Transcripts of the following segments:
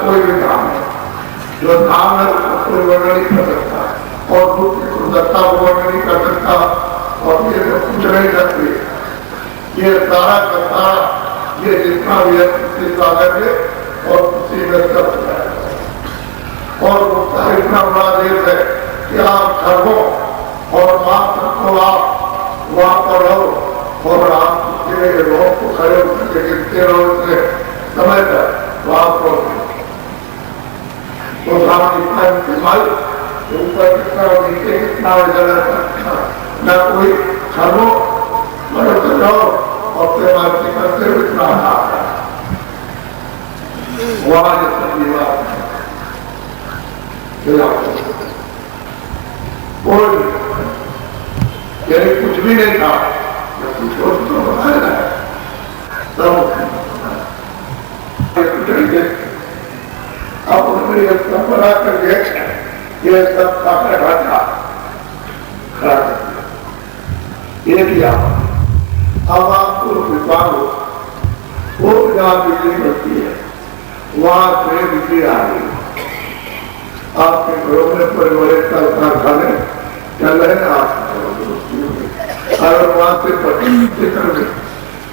کوئی بھی نام ہے، جو نام ہے اس کو کوئی ورنہ نہیں کر سکتا، اور دوسری سندرتا کو ورنہ نہیں کر سکتا، اور یہ کچھ نہیں کرتی۔ یہ سارا کا سارا یہ جتنا بھی ہے کسی طاقت ہے اور کسی میں سب ہے، اور اس کا اتنا بڑا دیش ہے کہ آپ خربوں اور ماں تک کو آپ وہاں پر رہو، اور آپ لوگوں کو کھڑے ہو کے گرتے رہو، اس سے سمجھ کر تو آپ کو اتنا استعمال اوپر کتنا اور نیچے کتنا ہو جانا نہ کوئی خربوں مرتے رہو اور پیمار کی کرتے ہوئے اتنا آتا ہے وہاں یہ سبھی بات ہے کوئی یعنی کچھ بھی نہیں تھا، کچھ اور تو بنایا ہے سب اب انہوں نے یہ سب بنا کر کے یہ سب کھاتا ڈھانچا کھڑا کر دیا، یہ کیا اب آپ کو وپار ہو وہ جہاں بجلی بنتی ہے وہاں سے بجلی آ رہی ہے، آپ کے گھروں میں بڑے بڑے کارخانے چل رہے ہیں، آپ اگر وہاں سے بٹی نیچے کر دیں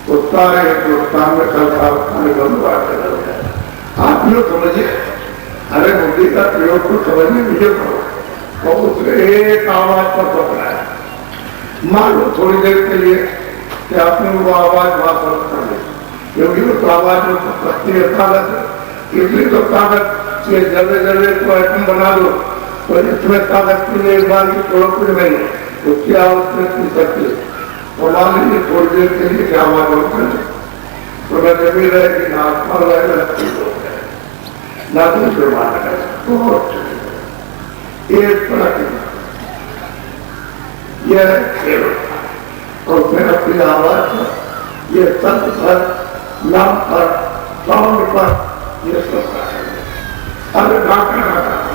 تو سارے ہندوستان میں کارخانے بند ہوا کر رہے ہیں۔ آپ لوگ سمجھے ارے مودی کا پریوگ کو سمجھنے مجھے کرو، اور اس نے ایک آواز پر پکڑا ہے، مان لو تھوڑی دیر کے لیے کہ آپ نے وہ آواز وہاں پر کر لی، کیونکہ اس آواز میں سکتی ہے طاقت، اتنی تو طاقت یہ جلدے جلدے کو ایٹم بنا دو، تو اس میں طاقت کے لیے ایک بار کی چھوڑو کچھ نہیں ہے، تو کیا اس میں کی سکتی ہے، تو مان لیجیے تھوڑی دیر کے لیے کیا آواز ہو کر تو نہ زمین رہے گی نہ آسمان رہے گا نہ دوسرے مانا رہے گا، بہت ایک طرح کی یہ کھیل ہوتا ہے، اور پھر اپنی آواز پر یہ سب پر نام پر ساؤنڈ پر یہ سب کرتے ہیں، اگر ڈاکٹر نہ کرتے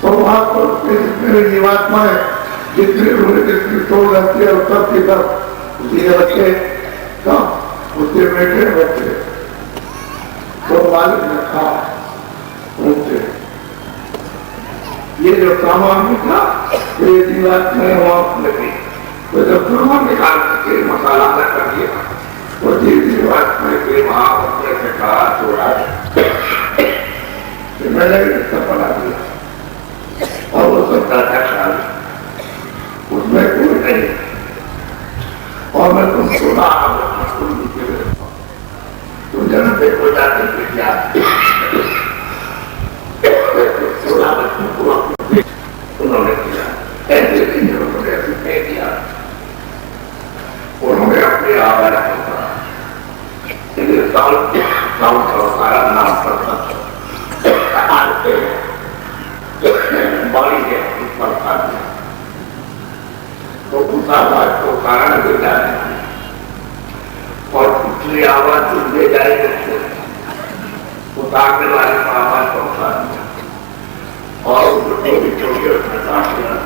تو وہاں پر جتنے جیواتما ہے جتنے روح جتنی توڑ رہتی ہے سب کی طرف اسی کے بچے کم اس کے بیٹے بچے تو مالک نے کہا ان سے یہ جو سامان تھا یہ جیواتما وہاں لگی، تو جب سامان نکال کے مسالہ نہ کر دیا تو جیواتما کے وہاں اپنے سے کہا چھوڑا کہ میں نے اس کا بنا دیا اور وہ سب کا خیال اس میں کوئی نہیں، اور میں تم کو تم جنم پہ ہو جاتے تھے کیا انہوں نے کیا ایسے نہیں، انہوں نے ایسے نہیں کیا، انہوں نے اپنے آواز سارا نام پڑتا بڑی ہے تو اس آواز کو کارن دے جائے اور پچھلی آواز جو دے جائے گی اتارنے والے کو آواز پہنچا دیا اور جو بھی چھوٹے اس میں کاٹ دیا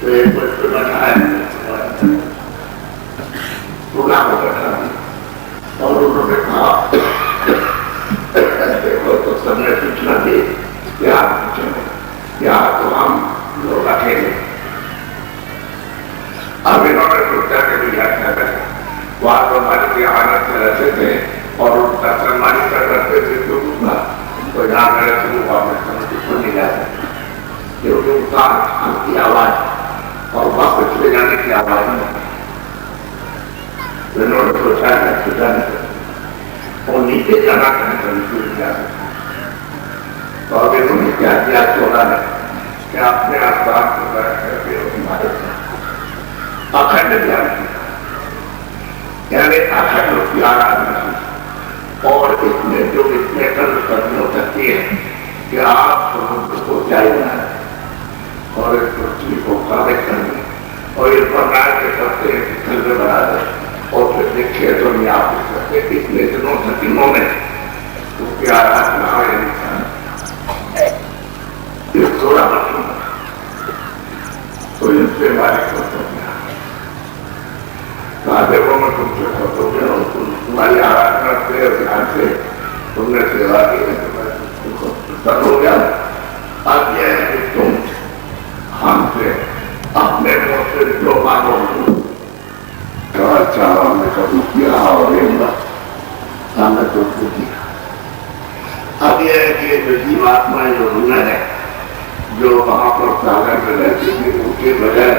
تو ایک بچے بنایا سنا کو بٹھا دیا اور انہوں نے کہا دیکھو تو سب نے سوچنا دی کیا تو ہم لوگ اکیلے اب انہوں نے سوچا کہ بھی کیا کریں، وہاں تو ہماری کی حالت میں رہتے تھے اور ان کا سلمانی کر رہتے تھے تو یہاں میرے شروع ہوا میں سمجھ کو نہیں جا سکتی کیونکہ اتار کی آواز اور واپس لے جانے کی آواز نہیں، انہوں نے سوچا ہے سوچا نہیں اور نیچے جانا کرنے کا نہیں جا سکتا، تو اب انہوں نے کیا کیا چھوڑا ہے کہ اپنے آسان کو بیٹھ کر کے ہمارے اکھنڈ دھیان کیا، یعنی اکھنڈ کی آرادھنا کی، اور اس میں جو اتنے کل کرنی ہو سکتی ہے کہ آپ سمندر کو چاہیے اور اس پرتھوی کو قابض کرنے اور اس پر رائے کے کرتے ہیں کہ کھلے بنا دیں اور پھر دیکھے تو نہیں آپ اس کرتے اتنے دنوں سکینوں میں اس کی آرادھنا آئے نہیں یہ تھوڑا مطلب تو ان سے ہمارے کو سمجھا کہا دیکھو میں تم سے سوچو گے اور تمہاری آرادھنا سے اور دھیان سے تم نے سیوا کی ہو گیا. اب یہ ہے کہ تم ہم سے اپنے منہ سے جو مانگو اچھا ہم نے کبھی کیا اور ہم نے تو کیا. اب یہ ہے کہ جو جیواتمائیں جو دنیا ہے جو وہاں پر ساگر میں رہتی تھی ان کے بجائے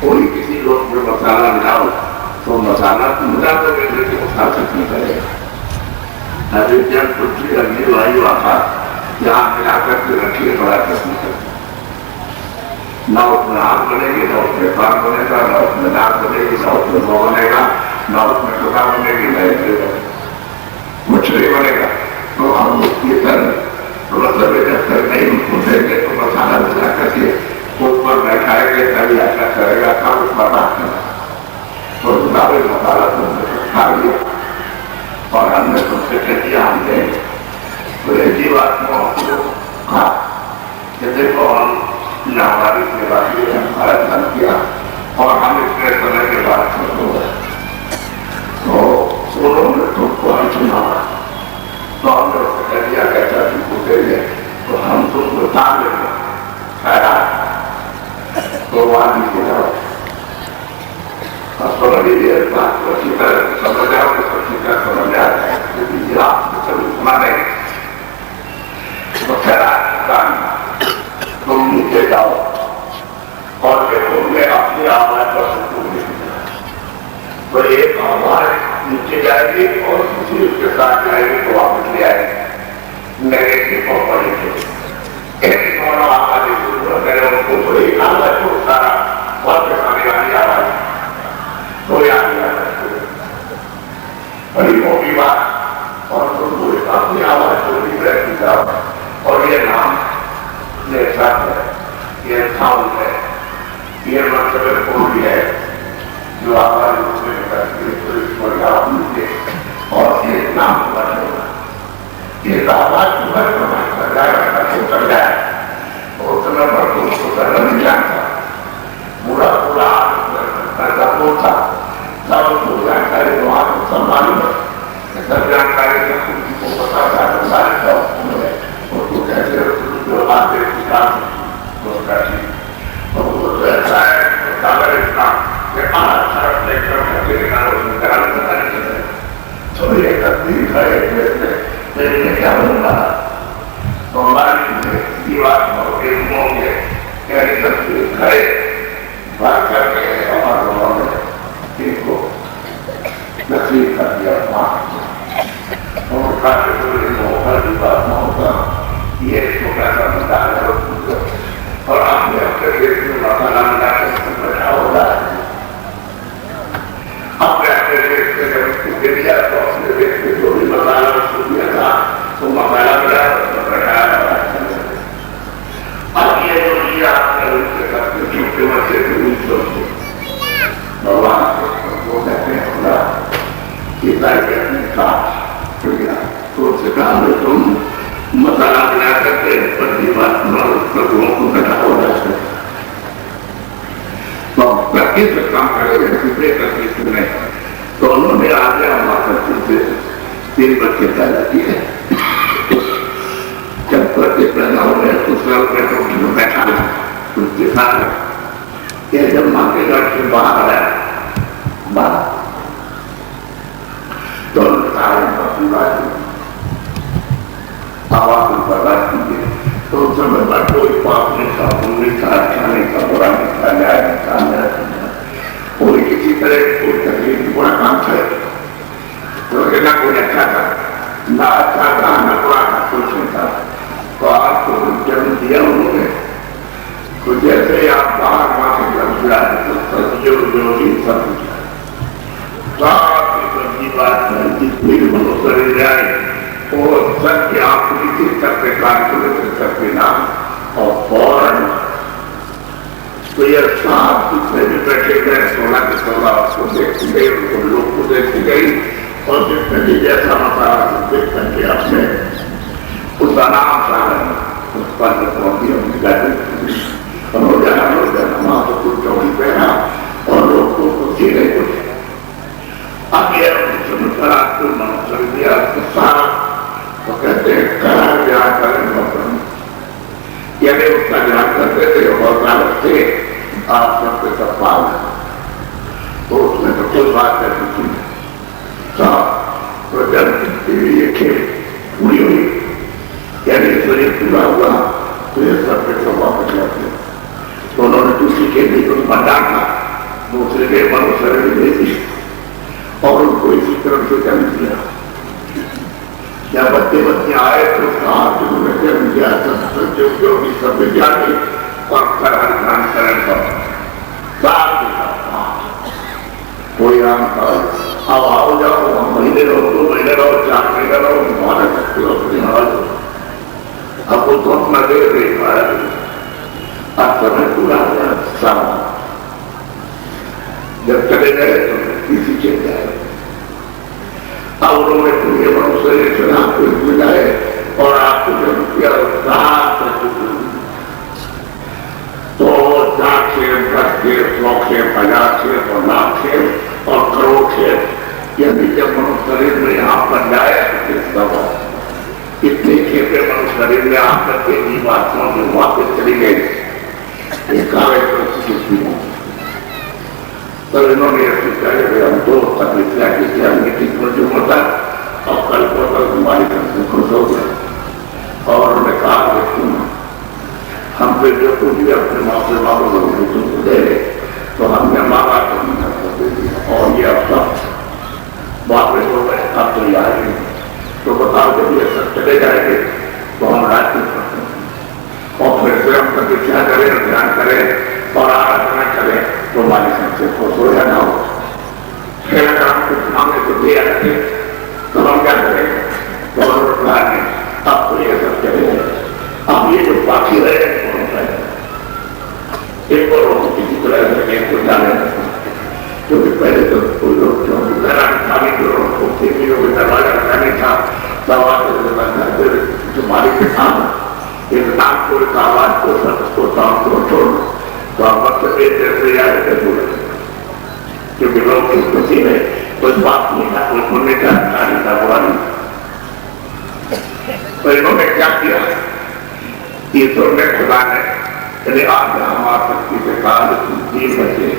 کوئی کسی لوگ میں مسالہ ملاؤ تو مسالہ ملا تو لیکن وہ ساتھ نہیں کرے گا. ابھی جب کچھ بھی اگلی وائی آتا جہاں ملا کر کے رکھیے بڑا قسم کرتے نہ اس میں آگ بنے گی نہ اس میں پان بنے گا نہ اس میں ناک بنے گی نہ اس میں وہ بنے گا نہ اس میں ٹکا بنے گی نہ اس میں کچھ نہیں بنے گا. تو ہم اس کی طرح مطلب جب تک نہیں اس کو دیں گے تو مسالہ ملا کر کے اوپر بیٹھائے گے تبھی ایسا کرے گا کام اس پر بات کرنا تو سارے مسالہ تم نے کھا لیا اور ہم نے تم سے کہہ دیا ہم دیں گے. تو ایسی بات میں کہا کہ دیکھو ہم ہماری سیوا کی ہمارا دھن کیا اور ہم اتنے سمے کے بعد ختم ہو گئے تو انہوں نے تم کو ہم سنا تو ہم نے اسے کہہ دیا کہ ایسا تم کو دے گے تو ہم تم کو تان لیں گے خیرات تو وہاں بھی جاؤ اور سمجھ لیے بات کو اچھی طرح سمجھ آؤ کہ اچھی طرح سمجھ آ جائے کہ آپ کو سبھی سنا دیں گے. تو خیرات تم نیچے جاؤ اور دیکھو میں اپنی آواز پر سکون نہیں تو ایک آواز نیچے جائے گی اور کسی اس کے ساتھ جائے گی تو واپس لے آئے گی میرے کی پڑے گی ایک دونوں آواز میرے ان کو بڑی آواز کو سارا بہت آنے والی آواز تو یاد بڑی موٹی بات اور تم کو اپنی آواز کو بھی رہتی جاؤ اور یہ نام یہ سب ہے یہ ساؤنڈ ہے یہ مطلب کوئی ہے جو آواز اس میں کرتی ہے تو اس پر آپ ملتے اور یہ نام بنے گا یہ آواز کر جائے اور اتنا بڑھ اس کو کرنا نہیں جانتا پورا پورا پیدا ہوتا سب کو جانکاری تو آپ کو سنبھالوں گا سب جانکاری سے کسی کو بتاتا ہے سارے سب اور تو کیسے جو بات ہے کتاب وہ کرتی اور وہ تو ایسا ہے کاغذ اتنا کہ آج طرف لے کر کے اس میں کرا پتا نہیں چلے تو یہ تقدیر ہے میں کیا بولوں گا تو ہماری دیوار اور علموں کے یعنی تقدیر کھڑے بات کر کے ہمارے لوگوں نے ان کو نصیب کر دیا اور کافی پوری موقع کی بات نہ ہوتا یہ اس کو کیسا بتا ہے اور آپ نے اپنے دیش میں مسئلہ ملا کے بچا ہوگا اپنے اپنے دیش میں جب اس کو دے دیا تو اپنے دیش میں جو بھی مسئلہ اس کو دیا تھا تو مسئلہ ملا بچایا اب یہ جو لیا آپ نے اس سے سب سے چھوٹے بچے سے نہیں سوچتے بھگوان کو کہتے ہیں خدا کہ بھائی کہ اپنے ساتھ تو اس سے کہا میں تم مسالہ بنا کرتے پتی بات لوگوں کو بیٹھا ہو جاتے تو کس کام کرے گا کسی تکلیف میں تو انہوں نے آگے ہمارا سے 3 بچے پیدا کیے جب بچے پیدا ہو گئے تو سر میں بیٹھا کچھ دکھا کہ جب ماں کے گھر سے باہر آیا باہر تو آواز برداشت کیجیے تو اس سمے پر کوئی پاپ نہیں تھا ان نہیں تھا کھانے کا برا نہیں تھا لیا نہیں تھا میرا کوئی کسی طرح کوئی تکلیف بڑا کام تھا تو نہ کوئی اچھا تھا نہ اچھا تھا نہ برا تھا کچھ نہیں تھا تو آپ کو جب دیا انہوں نے تو جیسے آپ باہر وہاں سے جب سے آئے تو سبزیوں جو بھی سب کچھ سب کی سبزی بات ہے جتنی بھی کرے جائے اور سب کی آپ کسی سب کے کام کرے سب کے نام اور فوراً تو یہ صاحب جتنے بھی بیٹھے گئے 16 کے 16 آپ کو دیکھتی گئی ان لوگ کو دیکھتی گئی اور جتنے بھی جیسا مسئلہ دیکھ کر کے آپ نے اس کا نام سارا اس پر پہنچی اپنی گاڑی اور ہو جانا وہاں تو کچھ چوڑی پہنا اور لوگ کو خوشی نہیں کچھ اب یہ مسئلہ کو منظر دیا سارا کرتے تھے اور غلط تھے آپ سب کے سب پال تو اس میں تو کوئی بات نہیں تھی تو جب یہ کھیل پوری ہوئی یعنی شریف پورا ہوا تو یہ سب کے سب واپس جاتے تو انہوں نے دوسری کھیتی کو ڈانٹا دوسرے کے منوسر بھی دے دی اور ان کو اسی طرح سے جنم دیا جب بچے بچے آئے تو کہا کہ انہوں نے جنم دیا جو بھی سب جانے اور کرن پر ساتھ کے ساتھ کوئی عام تھا اب آؤ جاؤ مہینے رہو 2 مہینے رہو 4 مہینے رہو تمہارا سکتے ہو اپنی حال اب وہ تو اپنا دے دے پایا اب سمے پورا ہوا سارا جب چلے گئے تو کسی چل جائے اب انہوں نے پورے بڑوں سے چنا کو ملائے اور آپ کو جب کیا ساتھ تو 4 کھیل 10 کھیل 100 کھیل 50 کھیل اور لاکھ کھیل اور کروڑ کھیل یعنی جب منو شریر میں یہاں پر جائے تو کس طرح اتنے کھیپے منو شریر میں آ کر کے جیواتما میں واپس چلی گئی یہ کارے تو کسی ہوں تو انہوں نے ایسی چاہے کہ ہم دو تبیتیا کی ہم نے کس پر جو ہوتا اور کل کو تو تمہاری طرف سے خوش ہو گیا اور انہوں نے کہا کہ تم ہم پہ جو کچھ بھی اپنے ماں سے بابو لوگ تم کو دے رہے تو ہم نے مانگا تو ہم نے دے دیا اور یہ اب سب واپس ہو گئے اب تو یہ آئے گے تو بتاؤ جب یہ سب چلے جائیں گے تو ہم رات میں کرتے ہیں اور پھر سے ہم تبیتیا کریں اور دھیان کریں اور آرادھنا کریں تو ہماری سب سے خوش ہو یا نہ ہو پھر اگر ہم کچھ مانگے تو دے آتے تو ہم کیا کریں گے تو ہم نے اب تو یہ سب چلے گئے اب یہ جو باقی رہے کون رہے ایک اور کسی طرح سے ایک کو جانے کیونکہ پہلے تو کوئی لوگ جو خالی کو دروازہ رکھنے تھا دروازے جو مالک کے کام انتظام کو ایک آواز کو سب کو کام کو چھوڑ تو آپ مطلب ایک جیسے یاد ہے پورے کیونکہ لوگ اس کسی میں کوئی بات نہیں تھا کوئی سننے کا نہیں تھا برا نہیں تو انہوں نے کیا کیا یہ سننے خدا نے یعنی آپ نے ہمارا سکتی سے کہا 3 بچے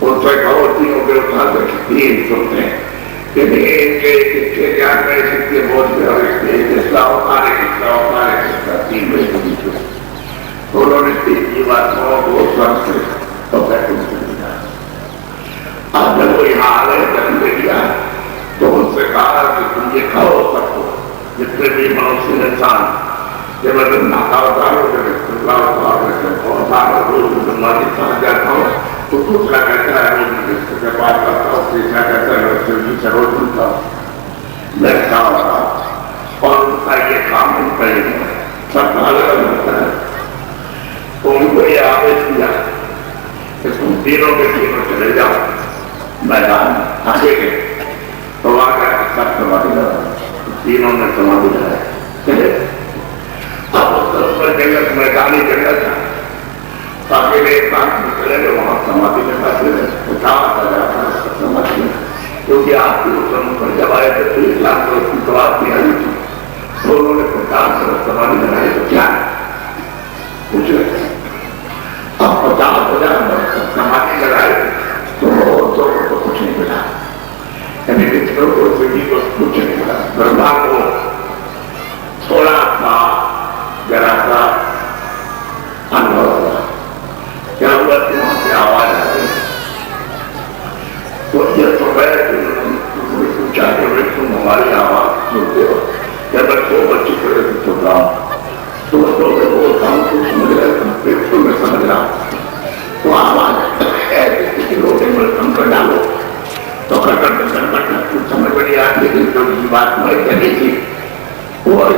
ان سے کہو تینوں کے اتنا سے 3 سنتے ہیں یعنی ان کے جان میں سکتے بہت سے اور اس کے اصلاح ہوتا ہے 3 بچے تو انہوں نے 3 کی بات کو سن سے تو بیٹھوں سے دیا اب جب وہ یہاں آ گئے جب لے لیا تو ان سے کہا کہ تم یہ کھاؤ سب کو جتنے بھی منوسی انسان جب میں ناکا اتارو جب اللہ اتارو روز مالی سمجھ جاتا ہوں تو دوسرا کہتا ہے روز میں جس کے پاس کرتا ہوں تیسرا کہتا ہے روز سے روز ملتا ہوں میں کھا رہا اور ان کا یہ کام ان کا ہی سب الگ ہوتا ہے تو ان کو یہ آدیش دیا کہ تم تینوں کے تینوں چلے جاؤ میدان آگے گئے تو وہاں جا کے سب سمادھی لگا تینوں نے سمادھی لگایا چلے اب اس پر جنگل میدانی جنگل تھا تاکہ ایک کام میں چلے گئے وہاں سمادھی میں بیٹھے رہے 50,000 سمادھی میں کیونکہ آپ کی اسلام پر جب آئے تھے تو اسلام کو اس کی جواب نہیں آئی تھی تو انہوں نے 50,000 سمادھی لگائی تو کیا کچھ نہیں اب 50,000 سمادھی لگائے تو کچھ نہیں ملا یعنی رشتوں کو زندگی کو کچھ نہیں ملا برما کو تھوڑا سا ذرا سا انبھو ہوا کیا ہوا کہ وہاں سے آواز آ گئی تو یہ تو میں پوچھا کہ تم ہماری آواز سنتے ہو یا بچوں بچی کرے تو سن رہا ہوں تو بچوں میں بولتا ہوں تو سمجھ رہے بالکل میں سمجھ رہا ہوں تو آواز ہے کسی روٹے میں کم کر ڈالو تو کچھ سمجھ میں نہیں آتی لیکن جو بات میں کہنی تھی وہ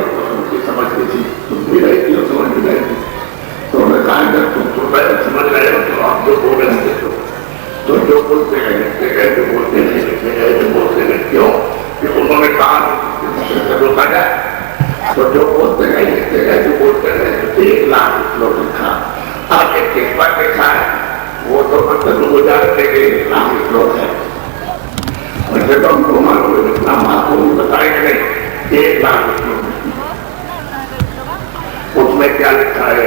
سمجھ گئی تھی تم بھی رہی تھی اور سمجھ بھی رہی تھی تو انہوں نے کہا اگر تم تو پہلے سمجھ رہے ہو تو آپ جو بول رہے تھے تو جو بولتے گئے لکھتے گئے جو بولتے نہیں لکھتے گئے جو بولتے گئے کیوں کہ انہوں نے کہا کہ روکا جائے تو جو بولتے گئے لکھتے گئے جو بولتے گئے 1 لاکھ لوگ لکھا آپ ایک کسبہ لکھا ہے وہ تو مطلب وہ جانتے کہ 1 لاکھ لوگ ہیں ویسے تو ہم کو معلوم ہے اسلام آپ کو بتائیں گے نہیں 1 لاکھ لوگ اس میں کیا لکھا ہے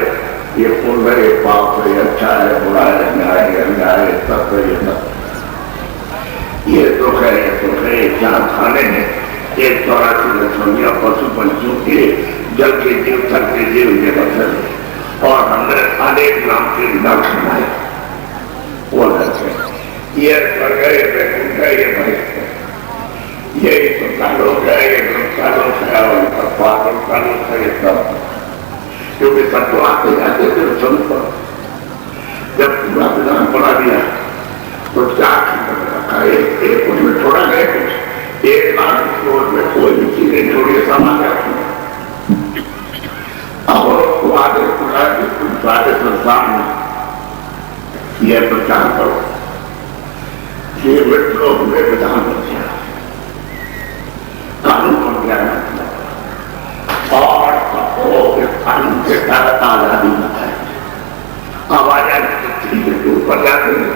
یہ خون ہے، یہ پاپ ہے، یہ اچھا ہے، برا ہے، نیائے ہے، انیائے ہے، سب ہے، یہ سب یہ دکھ ہے، یہ دکھ ہے، یہ جان کھانے میں 184 لکشمیاں پشو پنچیوں کے جل کے جیو تھر کے جیو یہ بسر اور ہم نے انیک نام کے نام کھنائے وہ لکھے یہ پر گئے بیکن گئے یہ بھائیس ہے یہی تو کالو گئے یہ دن کالو کھایا اور پر پاتم کالو کھائے سب کیونکہ سب تو آتے جاتے تھے سن پر جب پورا بدان پڑا دیا تو چار کھنڈ رکھا ایک اس میں چھوڑا گئے کچھ ایک لاکھ فلور میں کوئی بھی چیزیں چھوڑیے سامان ہے اور کو آگے پڑا کہ تم سارے سنسان میں یہ پرچار کرو یہ مٹلوں میں بدان ہو گیا قانون ہو گیا اور سب کو اس قانون کے تحت آزادی بتائے آوازیں چیزیں کے اوپر جاتے ہیں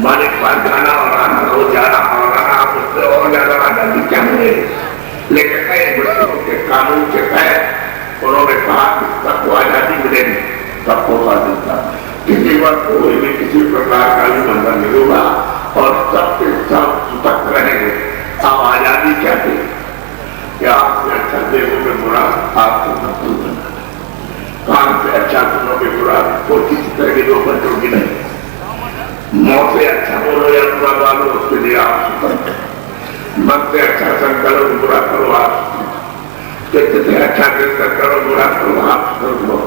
مالک پاس جانا اور آنا رو جانا اور آنا آپ اس سے اور جانا آزادی کیا ملے لیکن کئی بچوں کے قانون کے تحت انہوں نے کہا کہ سب کو آزادی ملے گی سب کو آزادی کا کسی وقت کوئی بھی کسی پرکار کا بھی بندہ نہیں ہوگا اور سب کے سب ستک رہیں گے آپ آزادی کیا تھی کہ آپ سے اچھا دیکھو گے برا آپ کو مقبول کرنا کام سے اچھا سنو گے برا کوئی کسی طرح کی دو بچوں کی نہیں موت سے اچھا بولو یا برا بالو اس کے لیے آپ ستک من سے اچھا سن کرو برا کرو آپ چت سے اچھا چنتن کرو برا کرو آپ ستک لو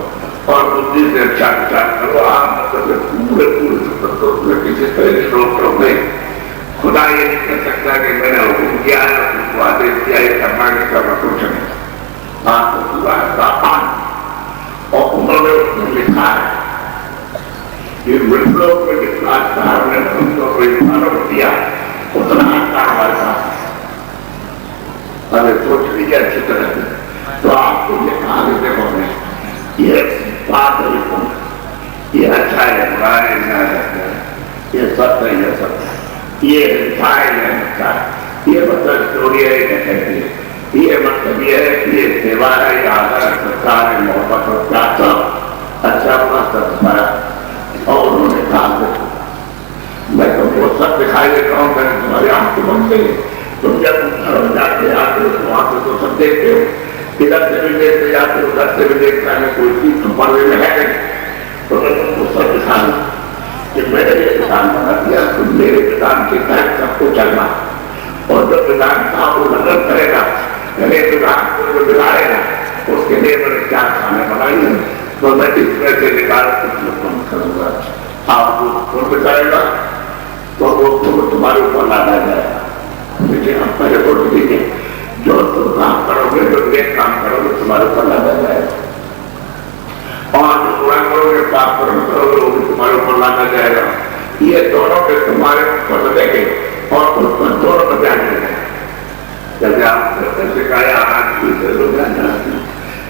اور بدھی سے اچھا وچار کرو آپ پورے ستک میں کسی طرح کی روک ٹوک نہیں خدا یہ نہیں کہہ سکتا کہ میں نے حکم کیا ہے اس کو آدیش کیا یہ کرنا نہیں کرنا کچھ نہیں آپ کو خدا کا آن اور انہوں نے اس میں لکھا ہے کہ ملکوں میں جتنا اچھار نے ملکوں کو اتنا دیا اتنا اچھار ہمارے پاس ارے سوچ لیجیے اچھی طرح سے تو آپ کو یہ کہا کہ دیکھو میں یہ بات حکم یہ اچھا ہے برا ہے یہ سب ہے یہ سب ہے یہ انسان ہے یہ مطلب اسٹوری ہے کہ کہتی ہے یہ مطلب یہ ہے کہ یہ سیوا ہے یہ آدھر سرکار ہے محبت اور کیا سب اچھا اپنا سرکار اور انہوں نے کہا کہ میں تم کو سب دکھائی دیتا ہوں کہ تمہاری آنکھ کو بند گئی تم جب گھر جاتے آتے ہو تو وہاں سے تو سب دیکھتے ہو ادھر سے بھی دیکھتے جاتے ہو ادھر سے بھی دیکھتا ہے کوئی چیز تم پڑھنے میں ہے نہیں تو میں تم کو سب دکھانا کہ میں نے یہ بدان بنا دیا تو میرے بدان کے تحت سب کو چلنا اور جو بدان کا وہ نظر کرے گا میرے بدان کو جو بلائے گا اس کے لیے میں نے کیا کھانے بنائی ہے تو میں اس میں سے نکال کچھ کم کروں گا آپ کو کون بچائے گا تو وہ تمہارے اوپر لادا جائے گا لیکن آپ پہلے بول دیجیے جو تم کام کرو گے جو نیک کام کرو گے تمہارے اوپر لادا جائے گا اور جو برا کرو گے پاپ کرو گے وہ بھی تمہارے اوپر لانا جائے گا یہ دونوں کے تمہارے اوپر لگے گے اور اس پر دونوں بجا جائے گا جیسے آپ سے کہا آج کی سے لوگ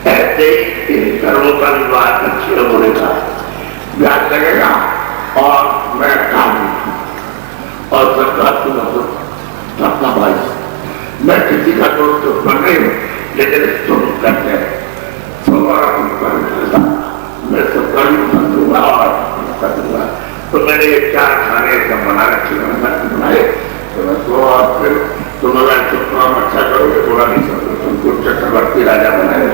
ایسے ہی کروں کا وواد اچھے ہونے کا بیاج لگے گا اور میں کام اور سرکار کی مدد اپنا بھائی میں کسی کا دوست دشمن نہیں ہوں لیکن تم کرتے ہیں میں سرکاری دوں گا اور کر دوں گا تو میں نے یہ چار کھانے کا بنا رکھے بنائے تو میں تو اور پھر تم اگر کام اچھا کرو گے برا نہیں کرو گے تم کو چکرورتی راجا بنائے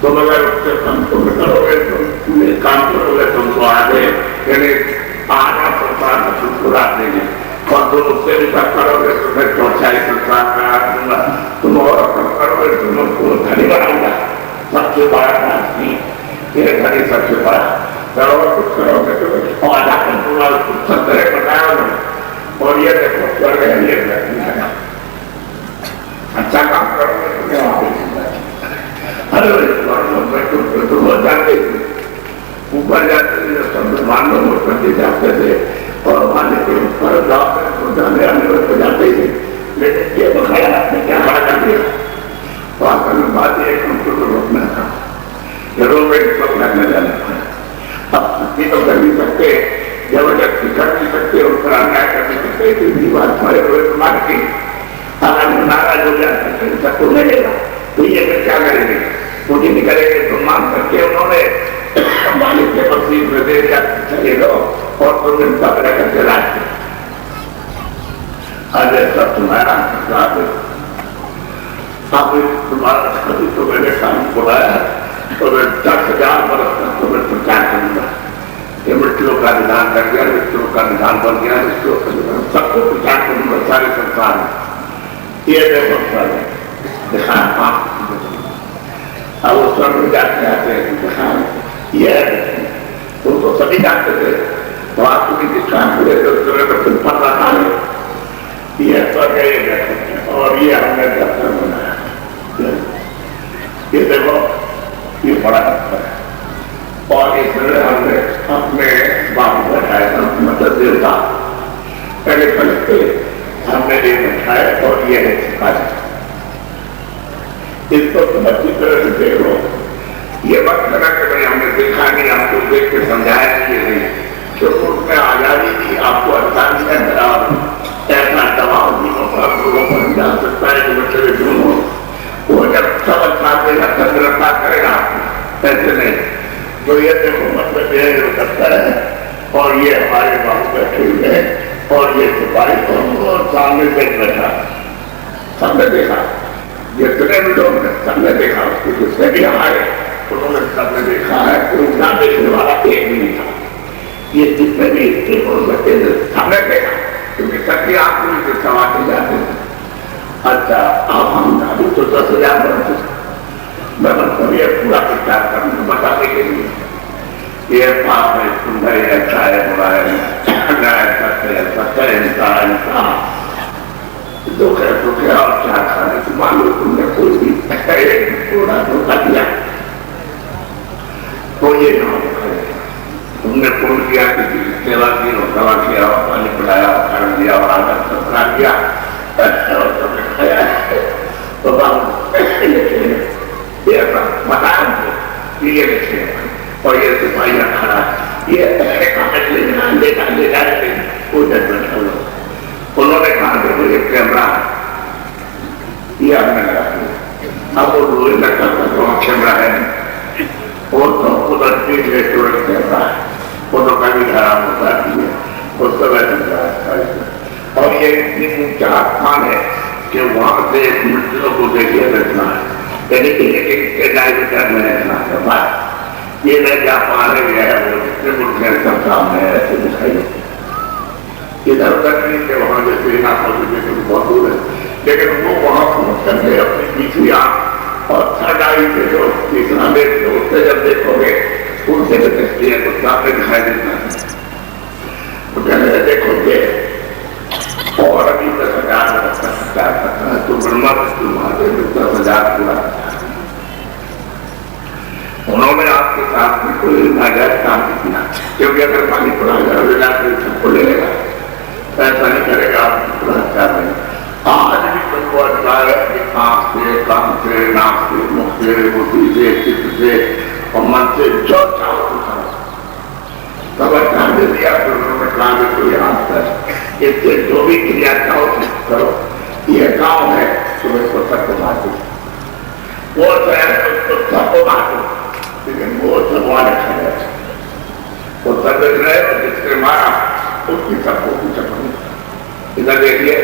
تم اگر اس سے کم تم کرو گے تم کام کرو گے تم کو آگے یعنی آنا سنسار میں مسکرات دیں گے اور تم اس سے بھی کم کرو گے تو میں چوچائی سنسار میں آ دوں گا تم اور کم کرو گے تم اس کو دھنی بناؤں گا سب سے بڑا کام نہیں یہ دھنی سب سے بڑا کرو کچھ کرو گے تو اور آدھا کم تمہارا کچھ سب طرح بتایا انہوں اور یہ دیکھو کر گئے یہ دیکھا اچھا کام کرو گے تو کیا ہر جاتے تھے اوپر جاتے تھے سب مسلمان لوگ اوپر جاتے تھے اور ہمارے کے اوپر جانے آنے پر جاتے تھے لیکن یہ بخایا آپ نے کیا کھڑا کر دیا تو آپ کا بات یہ ہم کو تو روکنا تھا کہ روکے تو کرنے جانا تھا اب چھٹی تو کر نہیں سکتے زبردستی کر نہیں سکتے اور پر انیائے کر نہیں سکتے کہ بات کھڑے ہوئے تمہارے کی اگر ناراض ہو جاتا ہے تو سب کو ملے گا تو یہ پھر کیا کریں گے مجھے نہیں کریں گے تو مان کر کے انہوں نے مالک کے مسیح میں دے دیا چلے لو اور تم تب رہ کر کے لاتے آج ایسا تمہارا انتظار ہے آپ تمہارا کبھی تو میں نے کام بلایا تو میں 10,000 برس تک تو میں پرچار کروں گا یہ مٹیوں کا نظام کر گیا مٹیوں کا نظام بن گیا مٹیوں کا نظام سب کو پرچار کروں گا سارے سنسار میں یہ دیکھو سر دکھایا اب اس سر میں جاتے آتے ہیں دکھایا یہ تم تو سبھی جانتے تھے تو آپ کو بھی دکھان ہوئے تو تم پر رکھا ہے یہ پر گئے اور یہ ہم نے دفتر بنایا یہ دیکھو یہ بڑا دفتر ہے اور اس میں ہم نے اپنے باپ بٹھائے مدد دیتا پہلے پہلے ہم نے یہ بٹھائے اور یہ ہے سکھایا اس کو تم اچھی طرح سے دیکھ لو یہ وقت لگا کہ بھائی ہم نے دیکھا نہیں آپ کو دیکھ کے سمجھایا نہیں کہ ملک میں آزادی دی آپ کو آسانی ہے ایسا دباؤ لوگوں پر جان سکتا ہے کہ بچے کیوں ہو وہ جب سب اچھا دے گا تب گرفتار کرے گا ایسے نہیں تو یہ دیکھو مطلب یہ جو دفتر ہے اور یہ ہمارے باپ بیٹھے ہوئے ہیں اور یہ سپاہی اور سامنے دیکھ بیٹھا سب نے دیکھا جتنے بھی لوگ نے سب نے دیکھا اس کو جس سے بھی ہمارے انہوں نے سب نے دیکھا ہے کوئی نہ دیکھنے والا ایک بھی نہیں تھا یہ جتنے بھی سب نے دیکھا کیونکہ سب کی آپ کو سماتے جاتے ہیں اچھا اب ہم ابھی تو 10,000 بنتے میں مطلب یہ پورا پرچار کرنا بتانے کے لیے یہ پاس ہے سندر ہے اچھا ہے برا ہے نیا سچ ہے سچا انسان دکھ ہے دکھ ہے اور کیا کھانے کی معلوم تم نے کوئی بھی پورا دھوکا دیا تو یہ نہ تم نے فون کیا کسی سیوا کی اور دوا کیا اور پانی پلایا اور کھانا دیا اور آدھا سبزا کیا اور تم نے کھایا تو یہ بتایا کہ یہ لکھے اور یہ سپاہیاں کھڑا یہ کاغذ لے جاتے وہ ججمنٹ کر لو انہوں نے کہا کہ مجھے کیمرہ یہ ہم نے لگا اب وہ روز لگتا تھا تو وہاں کیمرہ ہے وہ تو ادھر چیز ریسٹورنٹ کیمرہ ہے وہ تو کبھی خراب ہوتا ہے اس کو ویسے اور یہ 4 خان ہے کہ وہاں سے مٹیوں کو دیکھیے دیکھنا ہے یعنی کہ ڈائریکٹر میں رہنا ہے بات یہ میں کیا پانے گیا ہے وہ جتنے ملک میں سب سامنے ہے ایسے دکھائی ادھر ادھر نہیں کہ وہاں جیسے نہ پہنچے بہت دور ہے لیکن وہ وہاں پہنچ کر کے اپنی پیچھے آنکھ اور تھرڈ آئی کے جو تیسرا دیکھتے اس سے جب دیکھو گے ان سے دیکھتی ہے تو سامنے دکھائی دیتا ہے تو کہنے لگے دیکھو گے اور ابھی 10,000 برس کا سچار کرتا ہے تو برما بچوں مارے 10,000 پورا انہوں نے آپ کے ساتھ میں کوئی ناجائز کام نہیں کیا کیونکہ اگر پانی پڑا جائے تو سب کو لے لے گا ایسا نہیں کرے گا آپ کی پورا چاہ رہے ہیں آج بھی تم کو اچھا ہے کہ آنکھ سے کام سے ناک سے مکھ سے روٹی سے چت سے اور من سے جو چاہو تو کرو سب اچھا دے دیا تو انہوں نے کہا کہ کوئی آنکھ ہے اس سے جو بھی کریا چاہو کرو یہ کام ہے تمہیں کو سب کو باتو وہ سب کو باتو لیکن وہ سب وہاں رکھا ہے وہ سب رہے جس سے مارا اس کی سب کو کچھ اپنی ادھر دیکھیے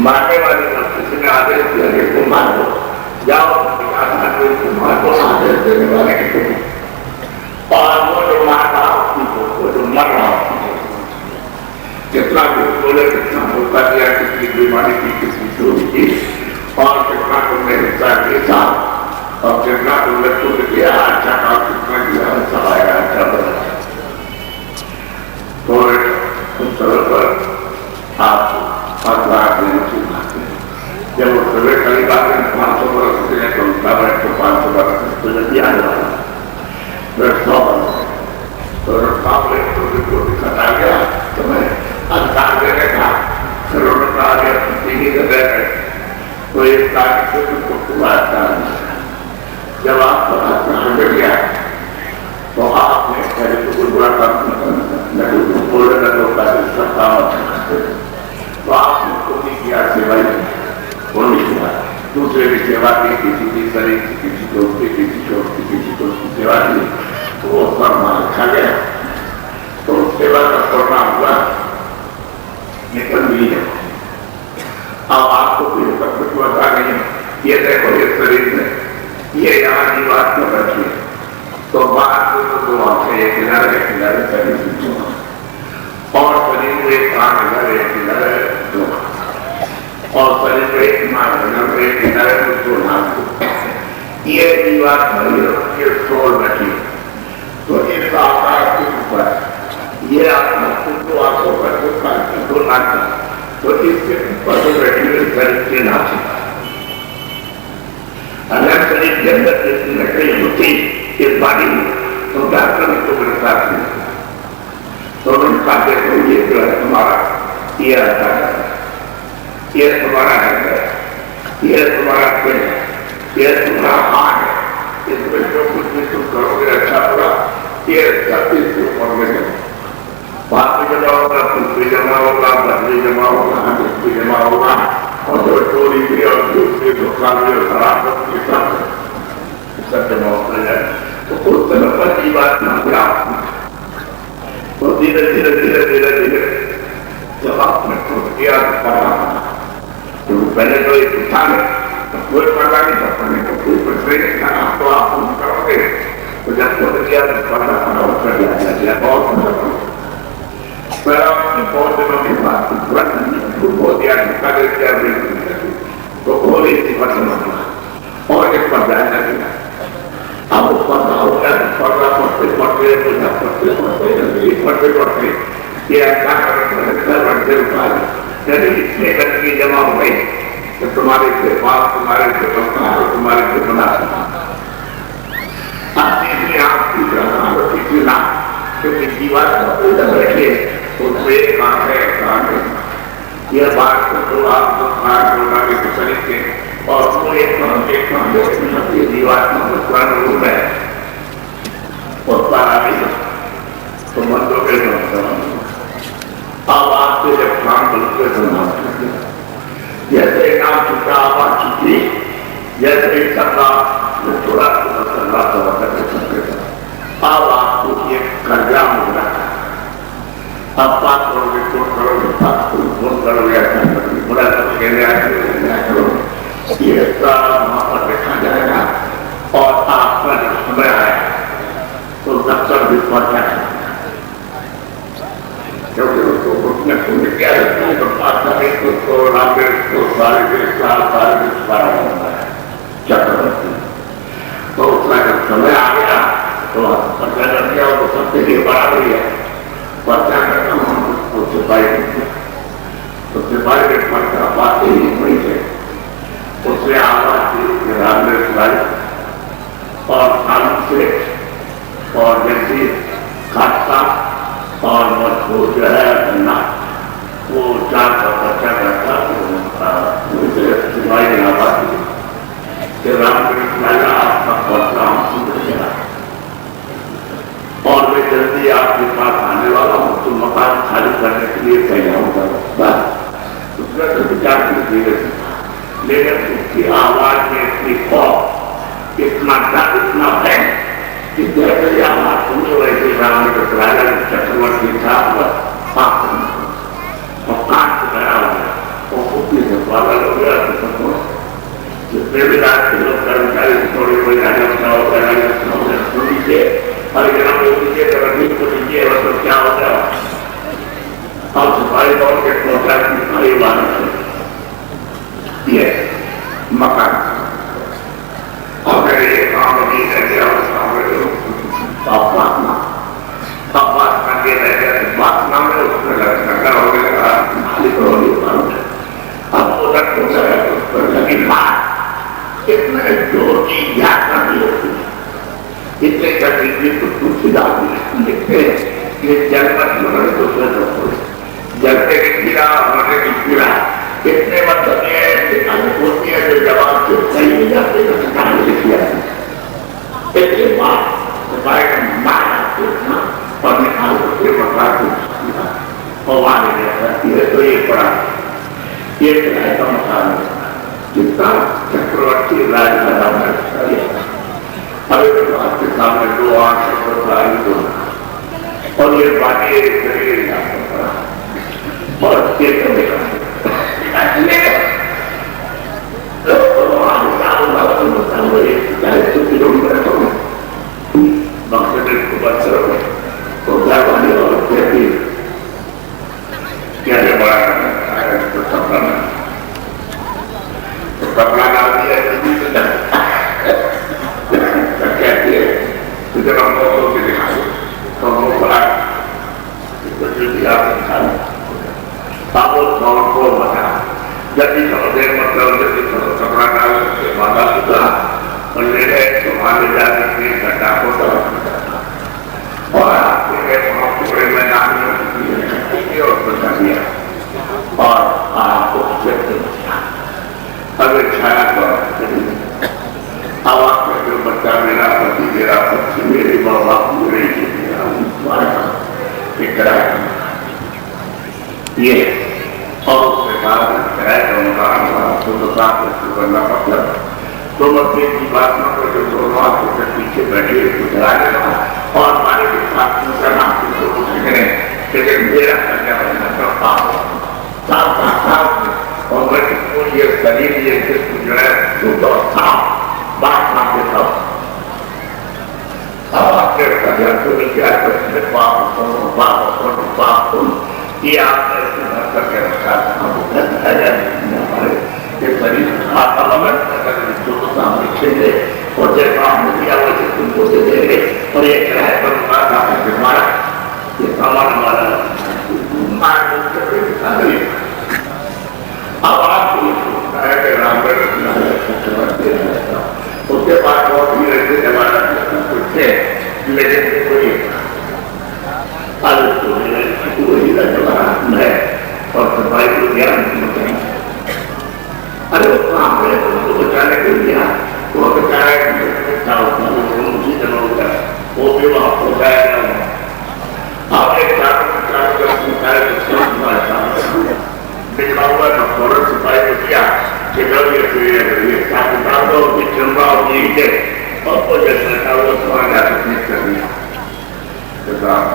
مارنے والی کسی نے آدھے کیا کہ تم مار دو جاؤ مار دو آدھے دینے والے کی تم اور وہ جو مار رہا اس کی وہ جو مر رہا اس کی کتنا کچھ بولے کتنا ہوتا دیا کس کی بیماری کی کس کی چوری کی اور کتنا تم نے حصہ کیا اور کتنا تم نے خود کیا اچھا کام کتنا کیا سب آیا اچھا بنا تو اس طرح پر آپ 5 لاکھ دینے چاہتے ہیں جب وہ سوے کئی بات 500 برس ہوتے ہیں تو ان کا بیٹھ تو 500 برس تو جب آنے والا میں 100 برس تو رکھاو لے تو کو دکھت آ گیا تو میں انسان دینے کا پھر انہوں نے کہا گیا تینی کا دے گئے تو ایک تاریخ سے کو پورا اچھا جب آپ کو اچھا مل گیا تو آپ نے پہلے تو کوئی برا کام نہیں بولے نہ تو پہلے سب کام اچھا کرتے تو آپ نے خود ہی کیا سیوا وہ نہیں کیا دوسرے بھی سیوا کی کسی کی شریر کی کسی دوست کی کسی چوٹ کی کسی دوست کی سیوا کی تو وہ فرمان رکھا گیا تو سیوا کا پروگرام ہوا نکل بھی ہے. اب آپ کو کوئی کچھ بتا نہیں یہ دیکھو یہ شریر میں یہ یہاں جیوات میں رکھی ہے تو بات تو آپ سے ایک کنارے شریر اور شریر کو ایک کام ایک کنارے اور شریر کو ایک مار ایک کنارے کو یہ جیوات میں سول رکھی تو اس کا آکار کے اوپر یہ آتما خود کو آنکھوں پر دو لاتا تو اس کے اوپر تو بیٹھی ہوئی شریر کے ناچے اگر شریر کے اندر جتنی لکڑی ہوتی اس باڈی میں تو ڈاکٹر کو میرے ساتھ نہیں تو ان کا دیکھو یہ جو ہے تمہارا یہ آتا ہے یہ تمہارا ہے یہ تمہارا دل ہے یہ تمہارا ہاتھ ہے اس میں جو کچھ بھی تم کرو گے اچھا برا یہ سب اس کے اوپر میں جمع بات بھی جمع ہوگا کچھ بھی جمع ہوگا بدلی جمع ہوگا کچھ بھی جمع ہوگا اور جو چوری بھی اور جھوٹ بھی دھوکہ بھی اور خراب بھی سب جمع ہوتا ہے تو اس طرح پر کی بات نہ پھر آپ تو دھیرے دھیرے دھیرے دھیرے دھیرے جب آپ نے خود کیا تو پہلے تو ایک اٹھانے کوئی پڑھا نہیں تھا پڑھنے کو کوئی پڑھنے نہیں تھا تو آپ ان کرو گے تو جب خود کیا تو پڑھنا پڑا کر دیا بہت پڑھنا پھر آپ نے بہت دنوں کی بات کی بہت یاد دھکا دے دیا تو بہت ہی پڑھنا پڑا اور ایک پڑھ جائے گا اب اس پڑھنا ہوگا پڑھنا پڑھتے پڑھتے پڑھتے یہ ایسا کرتے یعنی اتنے گندگی جمع ہو گئی کہ تمہارے سے پاس تمہارے سے پکار تمہارے سے بنا آپ کی کسی نہ کیونکہ جیوات کا کوئی نہ بیٹھے اس میں ایک کام ہے کام ہے یہ بات تو آپ کو کھان ہونا کے شریف کے اور وہ ایک کام یہ جیوات کا مسئلہ روپ ہے اور پارا نہیں تو مندوں کے اب آپ سے جب کام بلکہ سننا جیسے نام چکا آواز چکی جیسے سکا تھوڑا سننا اب آپ کو یہ قرضہ مل رہا ہے اب بات کرو گے تو کرو گے فون کرو گے بڑا سب کہنے کرو یہ سارا وہاں پر دیکھا جائے گا اور آپ کا جو سمے آئے تو دفتر بھی پہنچا ہے کیونکہ اس کو اپنے خود کیا رکھتے ہیں تو پاس کریں تو اس کو رابطے کو سارے کے سارے بارہ ہوتا ہے چکرورتی تو اس کا جب سمے آ گیا تو پرچہ کر دیا اور سب کے لیے برابری ہے پرچہ کرتا ہوں تو سپاہی کرتے تو سپاہی کے پرچہ بات ہی ہوئی ہے اس سے آواز کی رابطے سلائی اور قانون سے اور جیسی خاصہ اور مجبور جو ہے اپنا وہ چار کا بچہ کرتا مجھے سپاہی نے آواز دی کہ رام نے آپ کا پرچہ ہم سن گیا اور میں جلدی آپ کے پاس آنے والا ہوں تو مکان خالی کرنے کے لیے تیار ہوگا بس اس میں تو بچار کی دھیرے لیکن اس کی آواز میں اتنی خوف اتنا ڈر اتنا ہے کہ جیسے آواز سنو ویسے رام نے بتایا چکرورتی تھا اور کان سے گیا ہو گیا اور خود سے پاگل ہو گیا تو جتنے بھی رات کے لوگ کرمچاری تھوڑی کوئی جانے ہوتا سن لیجیے اور جناب کو دیجیے رنگین کو دیجیے اور تو کیا ہو گیا اور سپاہی دوڑ کے پہنچا کی ساری بات یہ مکان اور یہ کام نہیں رہ گیا اس کام بات کر کے رہ گیا بات نہ میں اس میں لگا ہو گیا مالک ہو گئی اب وہ رکھ ہو گیا اس پر لگی بات اتنے جو چیز یاد کرنی ہوتی ہے اتنے کرنے کی تو کچھ دادی لکھتے ہیں یہ جنمت مرنے تو جلتے کی کیڑا مرنے کی کیڑا اتنے مطلب یہ ہے کہ ہوتی ہے جو جواب سے صحیح نہیں جاتے تو کہاں لکھ لیا اتنے بات سپاہی کا مارا سوچنا اور نکال کے مکان کو اور وہاں لے جاتا ہے تو یہ پڑا یہ کرائے کا مکان ہے جتنا چکرورتی راج کا نام ہے ابھی تو آپ کے سامنے دو آنکھ اور یہ باتیں اور کپڑا ڈال دیا کہتی ہے جب ہم لوگوں کے دکھائے تو ہم لوگ بڑا کو بتا جب بھی دیر مطلب جب کپڑا ڈال کے مادا سدھا اور لے گئے تو وہاں لے جا کے گڈھا کو اور آپ کے پورے میدان میں اور بچا دیا اور آپ کو اگر چھایا تو اب آپ کا جو بچہ میرا پتی میرا پتی میرے ماں باپ میرے یہ اور اس کے بعد کرنا مطلب تو بچے کی بات نہ کر جو دونوں آپ کے پیچھے بیٹھے گزرا لینا اور ہمارے کے ساتھ کرنا کو کچھ کریں لیکن میرا کرنے والا کرتا ہوں اور میں یہ شریر یہ جو ہے دودھ اور صاف بات نہ دیتا ہوں اب آپ کے تو نہیں کیا کرتے باپ یہ آپ نے کر کے رکھا کہ شریر آتا مگر جو سامنے کھیلے اور جیسا ہم نے دیا ویسے تم کو دے دے گے اور یہ کرایہ پر ہمارا یہ سامان ہمارا اب آپ کو ہے کہ رام اس کے بعد بہت ہی رہتے ہمارا کچھ تھے لیکن کوئی ہے اور صفائی کو دھیان ارے وہ کام ہے اس کو بچانے کے لیے وہ بچایا وہ بھی وہاں پہنچایا گیا آپ ایک دکھا ہوا تھا فوراً سپاہی کو کیا کہ چمڑا اور وہ جیسے رکھا ہوا تو وہاں جا کے فیس کر دیا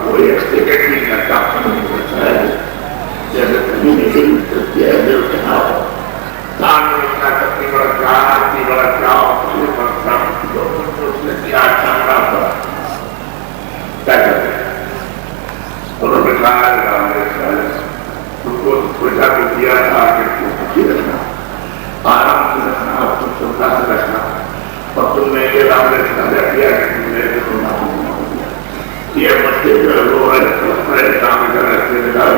وہ ایک سیکنڈ بھی کرتا جیسے کہیں نہیں کیا ہے دل کے ہاتھ کان میں اتنا کتنی بڑا چاہ اس نے کیا چمڑا تھا کیا کرتے انہوں نے کہا ان کو سوچا کو کیا تھا کہ خوشی رکھنا آرام سے رکھنا اور سوچا سے رکھنا اور تم نے یہ رام نے سمجھا کیا کہ تم نے یہ بچے جو رو رہے کام کر رہے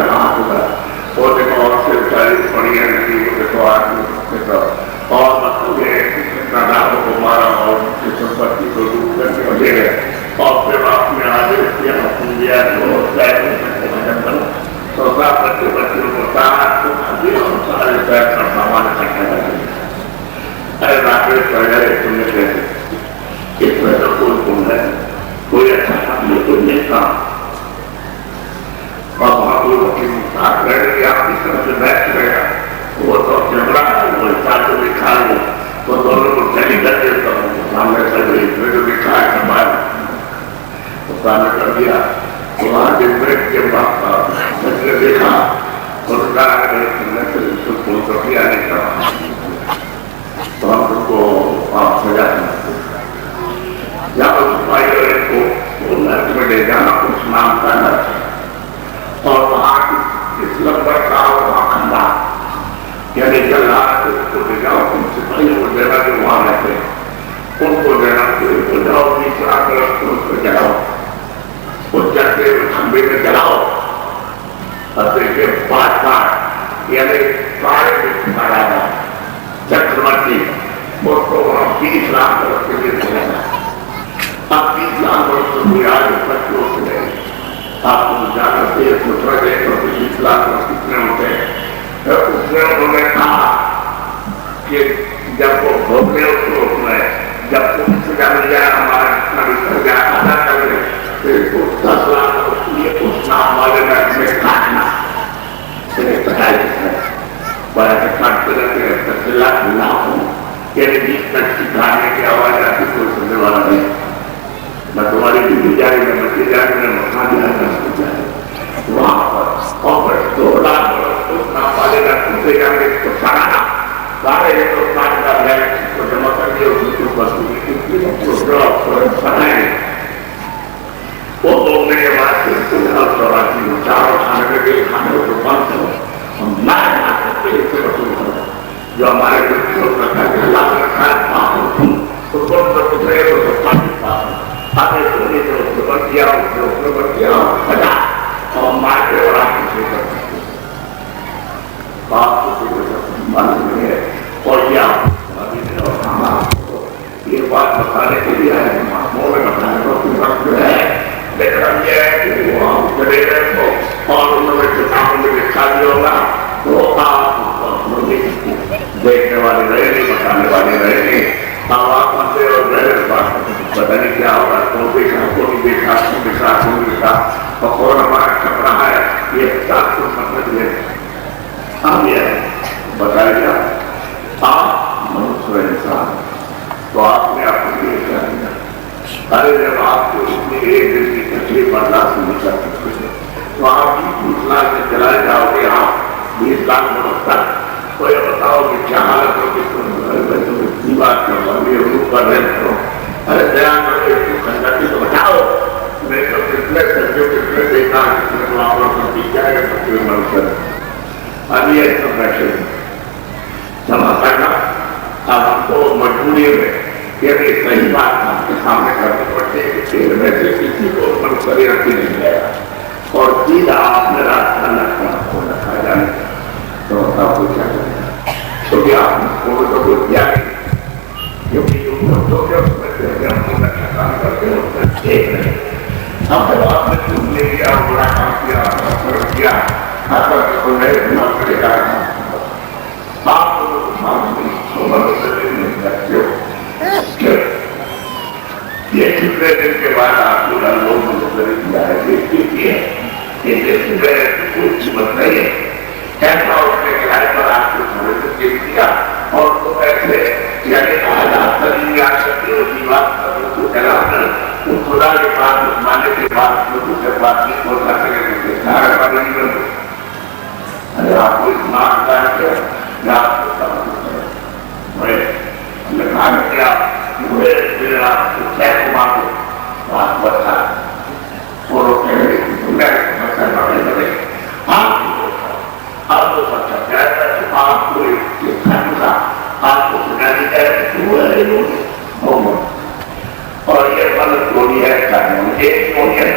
ہاتھ ہوگا وہ دیکھو اور سے چالیس پڑی ہے نہیں وہ دیکھو آدمی اور مطلب یہ ناداروں کو مارا اور سمپتی کو ڈوب کر کے لے گئے اور پھر آپ نے آدمی کیا حکم دیا جو سوچا بچوں کو ساتھ کو کھاتی اور سارے پیر پر سامان اکٹھا کر دیا ارے راکیش پہلے تم نے کہتے اس میں تو کوئی کم ہے کوئی اچھا کام نہیں کوئی نہیں کام اور وہاں کوئی وکیل ساتھ رہے گی آپ اس طرح سے بیٹھ رہے گا وہ تو جھگڑا ہے وہ ساتھ کو دکھا لو وہ دونوں کو چلی کر دیتا ہوں سامنے کر گئی جو دکھا ہے سنبھال وہ سامنے کر دیا وہاں دن بیٹھ کے باپ میں نے دیکھا اور کہا کہ تم کو کیا نہیں کرا تو ہم تم کو آپ سجا جہاں سپاہی والے کو نرک میں لے جانا کچھ نام کا نرک اور وہاں اس لمبر کا وہاں کھندا یعنی جلد اس کو لے جاؤ تم سپاہیوں کو دینا جو وہاں رہتے ان کو دینا ان کو جاؤ تیسرا طرف ان کو جلاؤ اس جاتے کھمبے میں جلاؤ اور دیکھیں بادشاہ یعنی سارے مارا گیا چکرورتی وہ کو وہاں 20 لاکھ برس کے لیے دیا اب 20 لاکھ برس سے کوئی آج بچوں سے نہیں آپ کو جانا سے پوچھا گئے تو 20 لاکھ برس کتنے ہوتے ہیں اس نے انہوں نے کہا کہ جب وہ بھوگنے اس کو میں جب تم سجا مل جائے ہمارا جتنا بھی سجا ادا کر لیں پھر 10 لاکھ اس لیے اس نام والے میں کاٹنا بڑا کاٹتے رہتے ہیں 10 لاکھ لاکھوں یعنی جس تک سکھانے کی آواز آتی کوئی سننے والا نہیں میں تمہاری بھی جاری میں بچے جاری میں مکھا دیا ارے جب آپ کو اتنی ایک دن کی تکلیف برداشت نہیں کر سکتے تو آپ 20 لاکھ میں چلائے جاؤ گے، آپ 20 لاکھ میں رکھتا تو یہ بتاؤ کہ کیا حالت ہوگی؟ تم اتنی بات کرو ابھی روح پر رہے کرو، ارے دیا کرو ایک سنگتی تو بچاؤ، نہیں تو کتنے سجو کتنے دیکھا کتنے وہاں پر سمجھی جائے گا سب کے مل کر ابھی یہ سب بیٹھے جمع کرنا۔ اب ہم کو مجبوری میں یہ بھی صحیح بات آپ کے سامنے کرنی پڑتی ہے کہ تیل میں سے کسی کو منصری رکھی نہیں جائے گا اور سیدھا آپ نے راستہ رکھا جائے تو آپ کو کیا کریں گے؟ کیونکہ آپ کو تو کچھ کیا نہیں، کیونکہ جو کہ اس میں سے ہم کو نقشہ کام کرتے ہیں اس میں ایک نہیں۔ اب جب آپ نے چون لے لیا بڑا کام کیا فرق کیا آپ کو نئے دماغ کرے گا آپ کو یہ کتنے دن کے بعد آپ کو لوگ منظری کیا ہے دیکھتی ہے یہ دیکھتے کوئی قیمت نہیں ہے، ایسا اٹھنے کے لائے پر آپ کو تھوڑے سے دیکھ دیا اور تو ایسے یعنی آزاد ترین آ سکتے ہو دیوار کو چلا کر ان خدا کے پاس اس مانے کے پاس دوسرے بات نہیں ہو سکے سارے پر نہیں بن ارے آپ کو اتنا آتا ہے کہ میں آپ کو میں لکھا کیا پورے دن آپ کو چھ کما دو بات بتا اور وہ کہہ رہے کہ میں سمجھا بڑھے بڑھے آپ کو آپ کو سمجھا جائے گا کہ آپ کو ایک گھنٹا آپ کو سنا دی جائے کہ وہ ہے لوگ اور یہ غلط گولی ہے ایک گولی ہے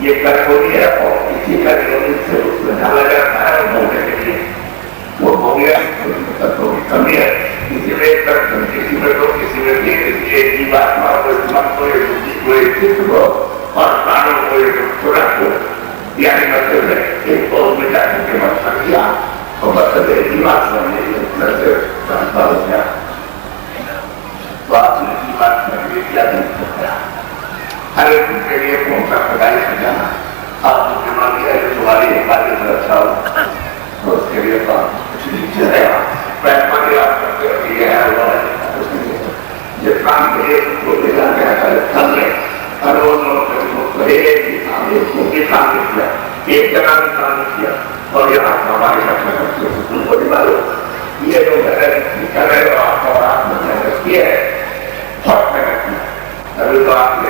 یہ کٹوری ہے اور کسی کا گولی سے اس میں ڈالا جاتا ہے بولنے کے لیے وہ ہو گیا کمی ہے کسی میں کسی میں تو کسی میں ایک ہی بات کو اور پرانوں کو ایک چھوڑا کو یعنی مطلب ہے ایک بہت میں جا کے مطلب کیا اور مطلب ایک ہی بات سمجھے سے ہو گیا تو آپ نے کی بات کرنے کیا نہیں سکتا ہر ایک کے لیے کون سا خدائی سجانا آپ نے جمع کیا ہے تمہاری باتیں سے اچھا ہو تو اس کے لیے بات پیسہ بھی آپ کرتے ہو یہ ہے وہ ہے جس کام کے لیے کو بھیجا گیا تھا کل میں کروڑوں کام کیا ایک جگہ بھی کام کیا اور یہاں ہمارے تم کو نہیں معلوم یہ جو محنت کر رہے ہو آپ اور آپ نے محنت کی ہے بہت محنت کی ابھی تو آپ نے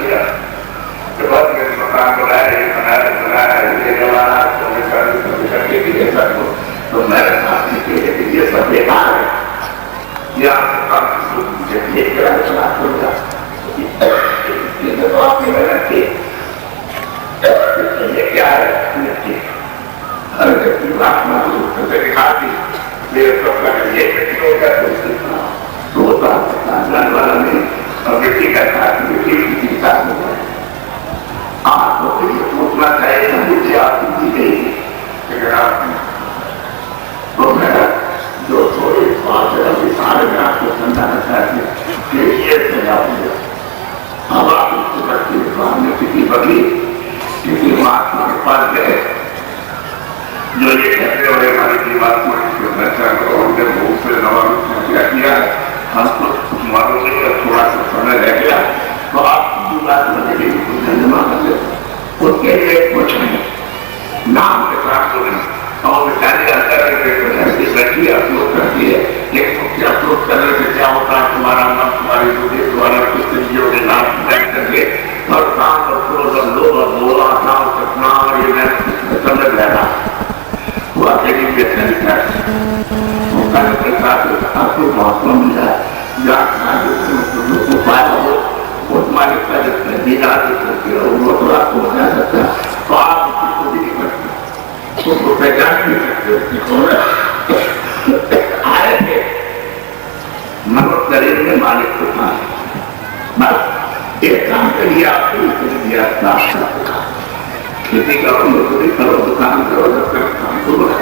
دیا کہ بہت میں مکان بنایا یہ بنایا یہ جوانا تو میں نے آپ نے کہے کہ یہ سب بیکار ہے یہ آپ کے کام مجھے یہ کرا چلا کر گا یہ تو آپ کی محنت کی یہ کیا ہے ہر جب کی بات معلوم کرتے دکھاتی میرے سب کا یہ کٹی ہو گیا تو وہ تو آپ کا جان والا نہیں اور مٹی کا ساتھ مٹی کی ساتھ ہو گیا آپ کو یہ سوچنا چاہیے کہ مجھے آپ کی دی گئی لیکن آپ نے تو میرا جو تھوڑے بات ہے ابھی سارے میں آپ کو سمجھانا چاہتے ہیں کہ یہ سجا ہو اب آپ اس سے بچی اسلام نے کسی بدلی کسی مہاتما کے پاس گئے جو یہ کہتے ہوئے ہماری کی بات میں ان کے بھوک سے نواز کیا ہے ہم کو معلوم نہیں ہے تھوڑا سا سمے رہ گیا تو آپ کی بات میں لگے گی جمع کر لیں اس کے لیے کچھ نہیں نام کے ساتھ تو نہیں اور بیچاری اندر کچھ ایسی بیٹھی اپلوڈ کرتی ہے لیکن اپلوڈ کرنے سے کیا ہوتا ہے تمہارا نام تمہاری دوسری تمہارا کچھ چیزوں کے نام بیٹھ کر کے اور کام اور کروز اور لوگ اور بولا کام کرنا اور یہ میں سمجھ رہا وہ اکیلی بہتر کرتے وہ کرنے کے ساتھ آپ کو محسوس ملا جہاں کو پایا ہو وہ تمہارے پہلے دیدار کرتے ہو وہ تو آپ کو بتا سکتا تو آپ اس کو بھی نہیں کرتے اس کو پہچان نہیں سکتے اس کی کون آئے تھے منت شریر میں مالک کو تھا بس ایک کام کے لیے آپ کو اس نے دیا کھیتی کرو مزدوری کرو دکان کرو جب تک کام کو بنا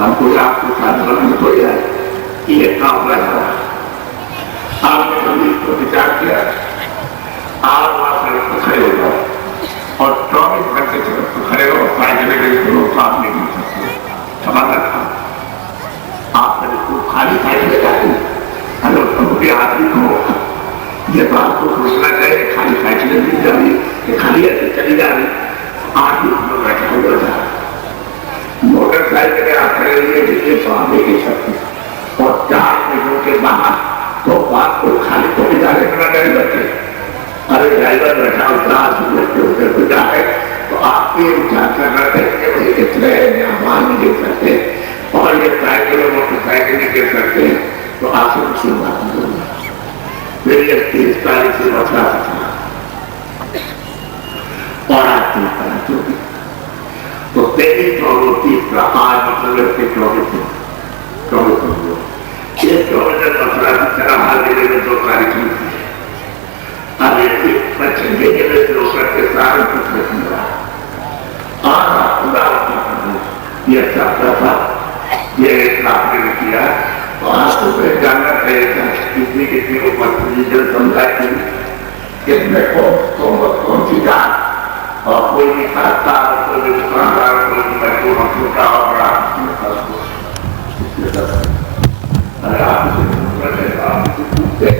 ہم کو آپ کو ساتھ بنانے کو جائے یہ کام رہا آپ نے کبھی کو وچار کیا آپ وہاں سے کھڑے ہو جاؤ اور 24 گھنٹے سے کھڑے ہو فائدے کے لیے کام نہیں مل سکتے ہمارا کام آپ نے خالی فائدے جاتے ہیں آدمی کو یہ بات کو سوچنا چاہیے خالی سائیکلیں بھی جا رہی کہ خالی ایسے چلی جا رہی آج بھی ہم لوگ بیٹھا ہوا جا رہا موٹر سائیکلیں آپ کھڑے ہوئے جسے پڑھانے کی سکتی اور 4 مہینوں کے بعد تو بات کو خالی تو بھی جانے کا نہیں بچے ارے ڈرائیور بیٹھا ہوتا بچے ہوتے تو جائے تو آپ بھی وچار کرنا چاہیے کہ بھائی اتنے امان نہیں گر سکتے اور یہ سائیکل اور موٹر سائیکل نہیں گر سکتے تو آپ سے کچھ بات نہیں ہوگی میری 30 تاریخ سے مسئلہ تھا اور آج 30 تاریخ ہوگی تو 23 اور 30 کا آج مطلب کے 24 یہ 24 مسئلہ طرح حال دینے میں 2 تاریخ ہوتی ہے اب یہ بچن کے لیے لوگ کے سارے کچھ نہیں رہا آپ خدا یہ چاہتا تھا یہ آپ نے کیا تو آپ کو جاننا چاہیے تھا کتنی اوپر پوزیشن سمجھائی تھی کتنے کون سی جات اور کوئی بھی کھاتا کوئی بھی دکاندار کوئی بھی مجبور چھوٹا اور بڑا ارے آپ سے پوچھتے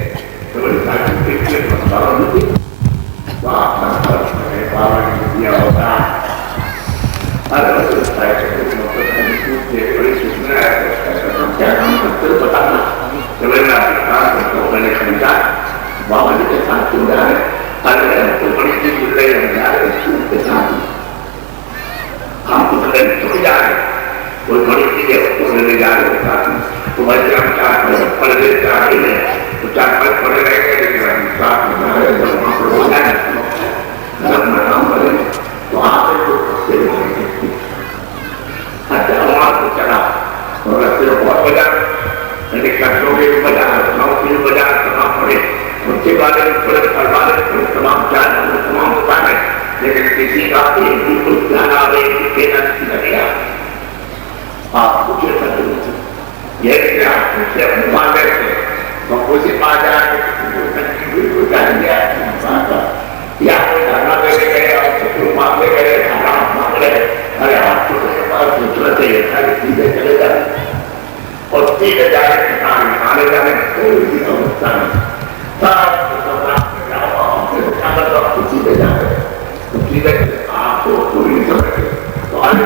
تو بڑی تاکہ دیکھتے مسئلہ نہیں تو آپ کا فرض کرے بابا نے دیا ہوتا ارے بس پوچھتے بڑی سوچنا ہے کیا کام کرتے ہو بتانا کہ میں نے آپ کا کام کرتا ہوں میں نے خریدا بابا جی کے ساتھ کیوں جا رہے ارے ہم کو بڑی چیز مل رہی ہم جا رہے اسکول کے ساتھ ہم کو تھوڑی جا رہے کوئی بڑی چیز ہے اس کو لینے جا رہے ساتھ تو بھائی ہم 4 پڑھ رہے جا رہے ہیں تو 4 پڑھے رہے گا لیکن ہم ساتھ میں جا رہے جب وہاں پر ہو جائے گھر میں کام کریں تو آپ اچھا وہاں کو چلا اور رستے بہت بجا میں نے کٹوں کے بھی بجا سناؤں کے بھی بجا تمام پڑے ان کے بارے میں پڑے والے تمام جان تمام دکان ہے لیکن کسی کا ایک بھی کچھ دھیان آئے دینا نہیں لگے آپ کچھ یہ کہ آپ سے اپنے مان رہے تھے تو کسی پا جائے یا کوئی دھرنا دینے گئے اور شکر مانگے گئے حرام مانگ رہے ارے آپ کو سوچنا چاہیے تھا کہ سیدھے چلے جائے اور سیدھے جائے کسان آنے جانے کوئی بھی سمجھتا نہیں سب سیدھے جاتے تو سیدھے آپ کو کوئی نہیں سمجھتے تو آگے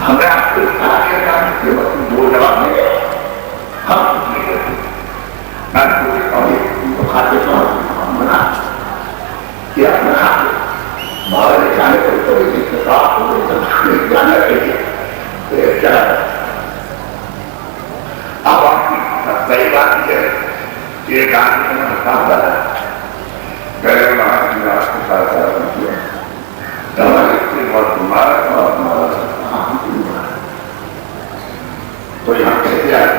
ہمیں آپ کو آگے جانے کے وقت 2 جواب دیں گے ہم کچھ نہیں کرتے میں کو کھاتے منا کہ اپنا کھاتے مارے جانے پر تو اتفاق ہو جانا چاہیے کیا اب آپ کی صحیح بات یہ ہے کہ ایک آدمی نے کہا پہلے وہاں کی بات کے ساتھ کیا ہمارے بہت بیمار اور تو یہاں کیسے آئے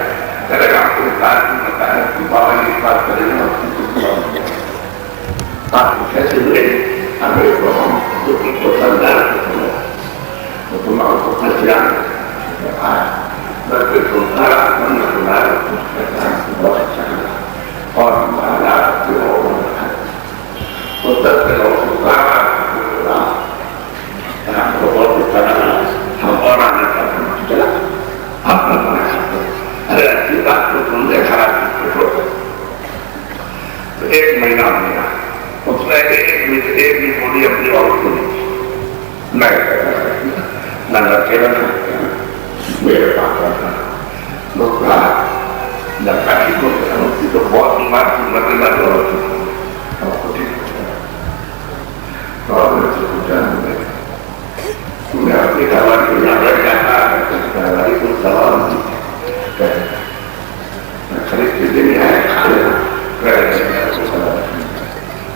چلے گا آپ کو بتایا کہ بابا نے اس بات کرے گا آپ کو کیسے ہوئے ہمیں کو ہم کو سمجھا تو تمہارا کو خرچہ آیا بلکہ تو سارا من بنایا بہت اچھا لگا اور ہمارا جو تو 10 دنوں کو سارا ہم کو بہت اچھا لگا ہم اور آنے کا چلا ہم نہ بنا سکتے ارے اچھی بات کو تم نے خراب تو 1 مہینہ ہو گیا اس میں ایک بھی بولی اپنی عورت کو نہیں نہ لڑکے نہ میرے پاس رہتا لوگ کہا لڑکا ٹھیک ہو گیا اس کی تو بہت بیمار تھی مطلب عورت کو ٹھیک ہو گیا تو آپ نے سے پوچھا تم نے اپنی گھروالی کو یہاں بیٹھ جاتا گھروالی کو سوال نہیں خرید کے دن آئے کھا لینا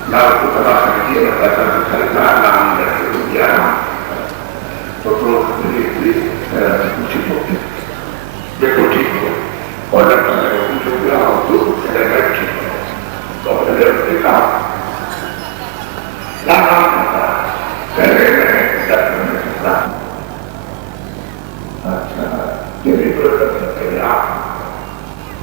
نہ اس کو پتا سکتی ہے نہ پیسہ سے خریدنا نہ ہم لڑکے کو دیا تو ٹھیک ہو دیکھو ٹھیک ہو اور لڑکا پوچھو گیا تو ٹھیک ہو تو نے کہا کیا نام کرتا پہلے میں ڈاکٹر نے کہا اچھا یہ بھی تو کر سکتے ہیں آپ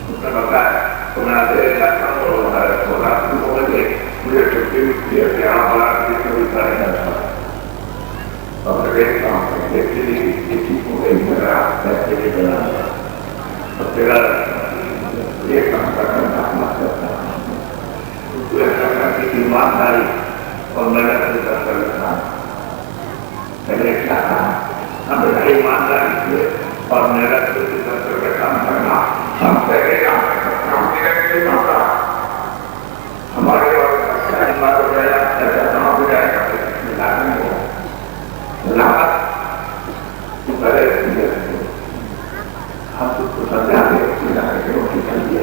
اس نے بتایا تو میں دے جاتا ہوں اور ہمارے تھوڑا ہو گئے مجھے چھٹی ملتی ہے کہ یہاں بڑا کوئی سارے نہ تھا اور دیکھتا ہوں دیکھتے لیے کسی کو گئی میرا پیسے کے بنا اور تیرا یہ کام کرنا اپنا کرتا محنت سے کرتا پہلے کیا تھا ہمیں ایمانداری سے اور محنت سے کام کرنا ہم پہلے کام کرنا ہمارے بات ہو جائے ایسا کام ہو جائے گا ہم کو سمجھا دے روٹی کر دیا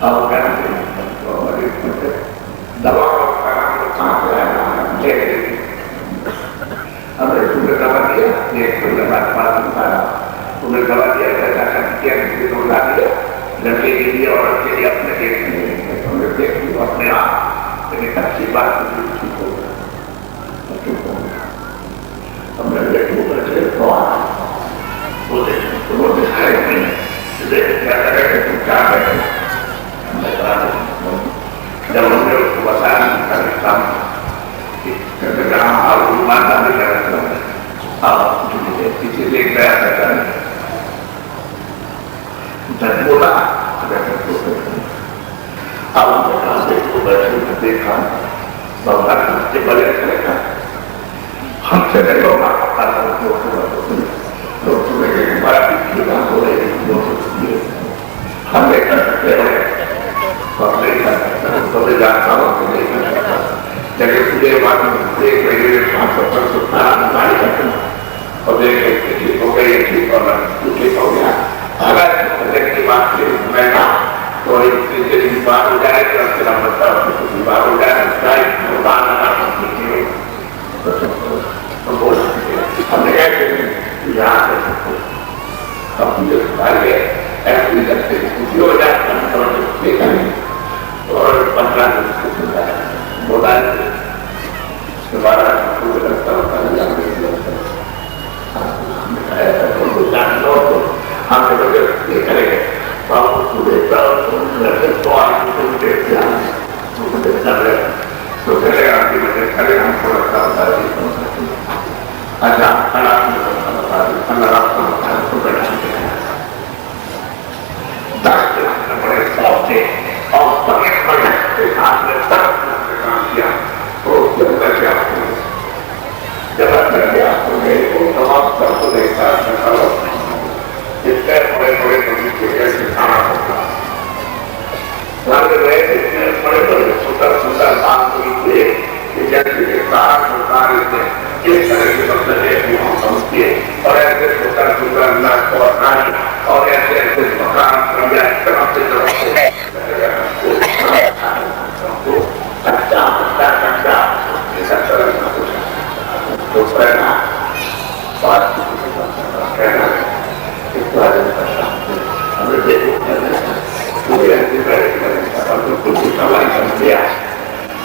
اب دوا ہمیں تمہیں دوا دیا تمہیں دوا دیا لڑکے کے لیے عورت کے لیے اپنے دیکھ اپنے آپ لیکن اچھی بات ٹھیک ہوگا ہمیں دیکھو بچے جب ہم نے اس کو بتایا پیچھے دیکھ رہا بولا دیکھا بڑے ہم سے ہم نہیں کر سکتے جانتا ہوں لیکن پورے بات ایک مہینے میں 500 اور دیکھ ٹھیک ہو گئی ٹھیک ٹھیک ہو گیا کی بات میں تو بات ہو جائے تو بات ہو جائے ہم نے یہاں خوشی ہو جائے اور 15 بولا ہم یہ کریں گے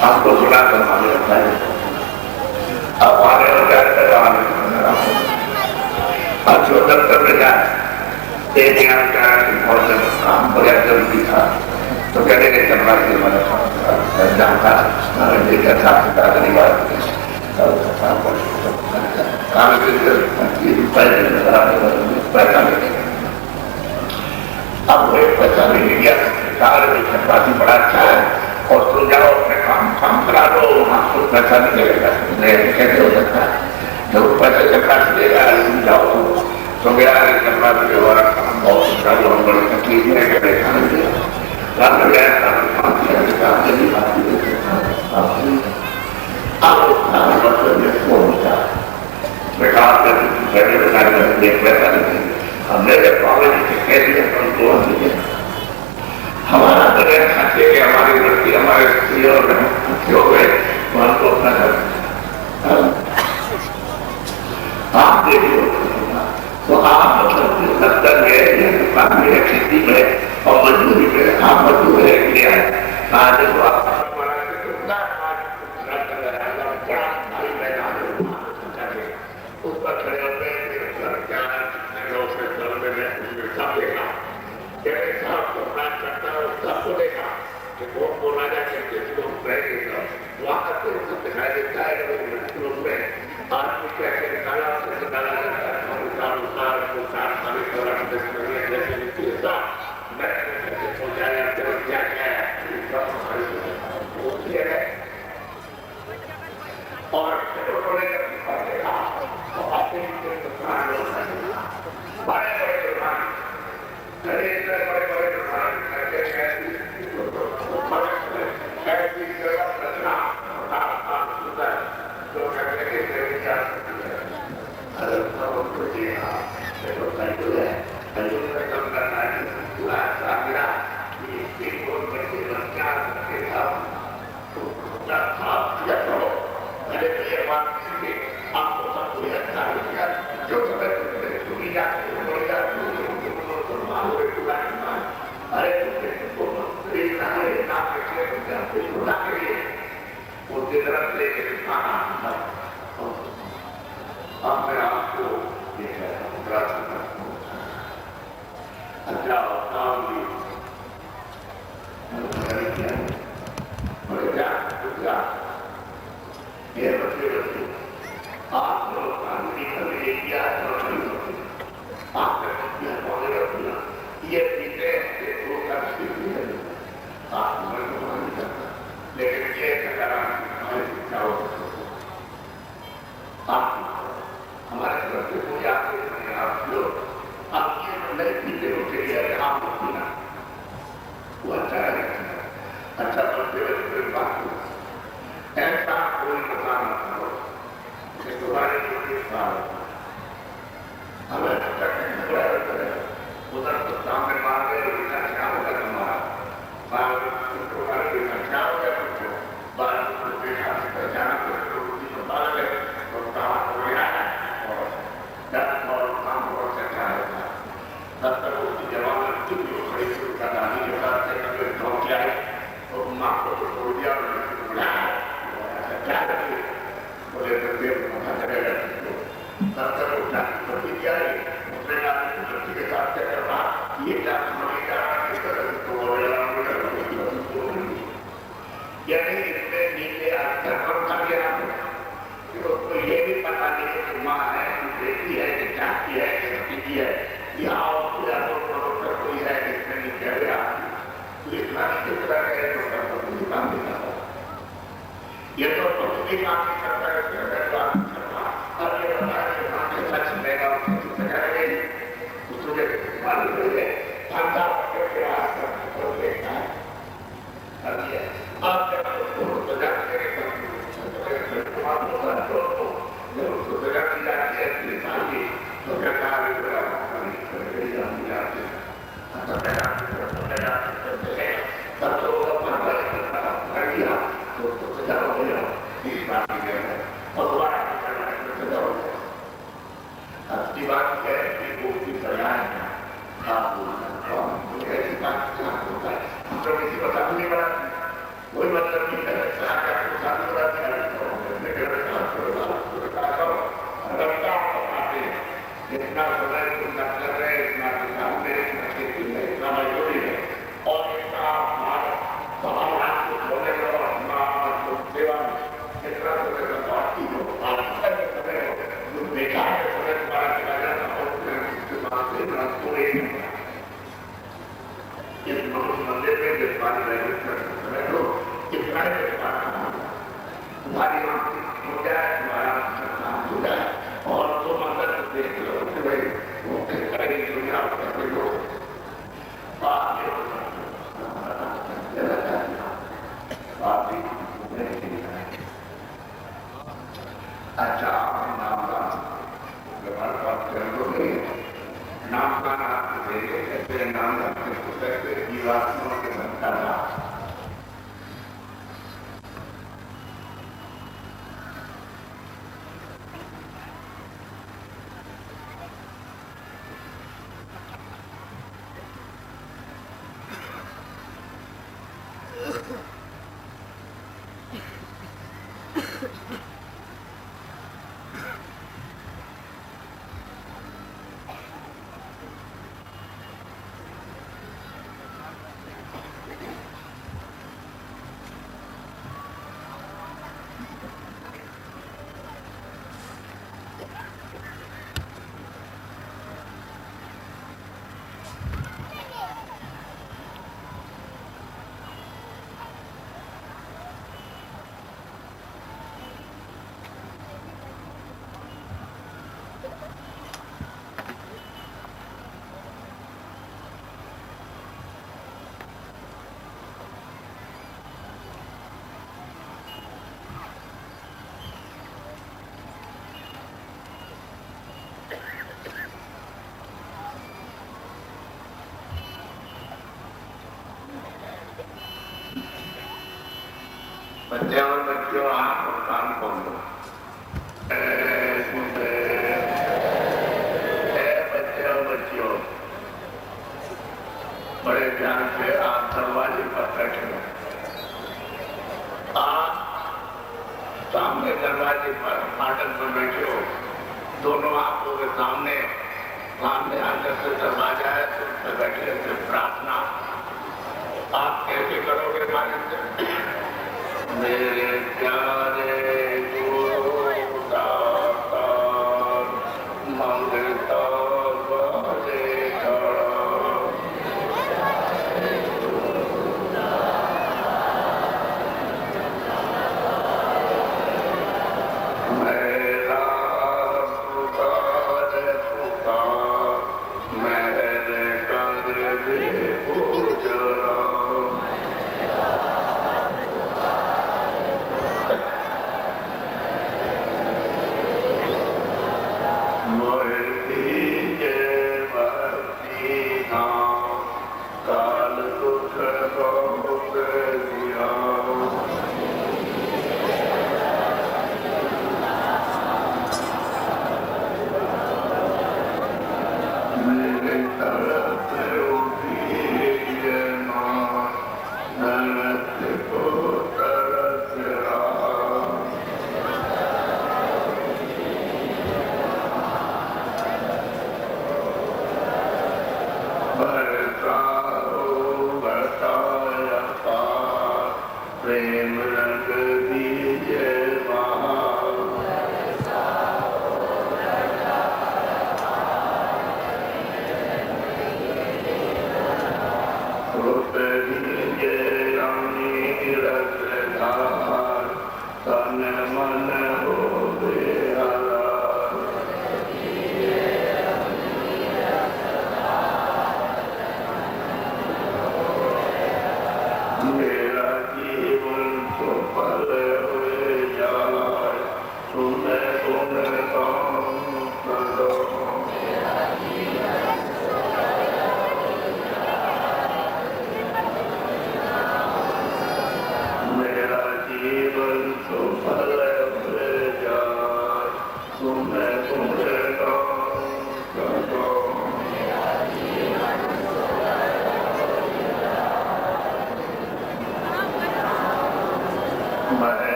آپ کو سنا کر دفتر میں جائے کام بغیر ضروری تھا تو کہنے کے چمڑا کے جانتا اب وہ پیسہ بھی نہیں گیا چھپاسی بڑا اچھا ہے اور تو جاؤ اپنے کام کرا دو وہاں کو پیسہ نہیں ملے گا کیسے ہو سکتا ہے جب پیسہ چپراسی دے گا جاؤ تو گیا چپراسی جو ہمارا کام بہت اچھا جو ہم بڑی تکلیف میں کرے کھانے دیا ہمارا بغیر خرچے کے ہماری لڑکی ہمارے اور ہو گئے ہم کو اپنا آپ دیکھو تو آپ مطلب دفتر میں یا دکان میں یا کھیتی میں اور مزدوری میں آپ مزدور ہے کیا ہے اس پر کھڑے ہوتے ہیں سب کو دیکھا کہ ووٹ بولا جائے کہ لوگ رہے وہاں سے دکھائی دیتا ہے آدمی کیسے نکالا جاتا ہے کے ساتھ کیا کرو میرے لیے بات کی آپ کو سب کو اچھا کیا جو سمے تمہیں جاتے ہو جاتے ارے وہ طرف لے کے کھانا اب میں آپ کو یہ اچھا کام بھی یہ بچے بچے آپ لوگ قانونی خبریں کیا آپ نے پودے رکھنا یہ پیتے ہیں وہ کر سکتی ہے آپ میں تو نہیں کرتا لیکن یہ کیا ہو آپ ہمارے طرف سے کوئی آتے ہیں آپ لوگ آپ یہ نئے پیتے ہوتے ہیں آپ کو پینا وہ اچھا ہے اچھا بچے بچے بات ایسا کوئی مکان نہ کرو کہ تمہارے لیے ہمیں ادھر تو سامنے مار گئے کیا ہوگا تمہارا کیا ہو گیا تم کو جانا اور کام بہت اچھا ہوتا تب تک اس کی جوان کھڑی شروع کا دانی کے ساتھ پہنچ جائے اور ماں کو چھوڑ دیا کیا کرتے بولے تب تک وہ جاتی پڑتی کیا ہے کے ساتھ کیا کرنا یہ یعنی اس میں نیچے کر گیا تو یہ بھی پتا نہیں کہ ماں ہے بیٹی ہے کہ چاچی ہے کہ بھتیجی ہے یہاں کوئی ہے جس میں نیچے گیا تو اتنا نہیں طرح ہے تو کام نہیں کرتا یہ تو کچھ بھی کام نہیں کرتا ہے اب یہ بتا کہ سچ لے گا تجھے معلوم ہو گئے پھنسا پکڑ کے راستہ دیکھنا ہے آپ جب تو جاتے ہیں جب اس کو جگہ کی جاتی ہے اپنی ساتھی تو کہتا ہے کی بات ہے کہ وہ کی سجائے کسی کو ساتھ نہیں بڑھا کوئی مطلب نہیں ہے اتنا سمے تم نہ کر رہے اتنا کسان میں اتنا کھیتی میں اتنا مزدوری ہے اور اتنا سوال آپ کو بولے گا اپنا سیوا میں اتنا سمے کا بات کی ہو دیکھا ہے سمے تمہارا چلا جاتا مندر میں جس بات سمے لو اتنا تمہاری ہو جائے تمہارا ہو جائے اور تو مدد دیکھ لو کہ بھائی وہ دنیا کرتے لو اچھا نام نام کا نام ایسے نام کی بات کے بنتا تھا بچے اور بچوں آپ اور کام کھول دو. بچے اور بچوں بڑے دھیان سے آپ دروازے پر بیٹھے ہو. آپ سامنے دروازے پر فاٹک پر بیٹھے ہو, دونوں آنکھوں کے سامنے اندر سے دروازہ ہے تو اس پہ بیٹھے سے پرارتھنا آپ کیسے کرو گے مالک سے؟ میرے پیارے گرو داتا منگتا والے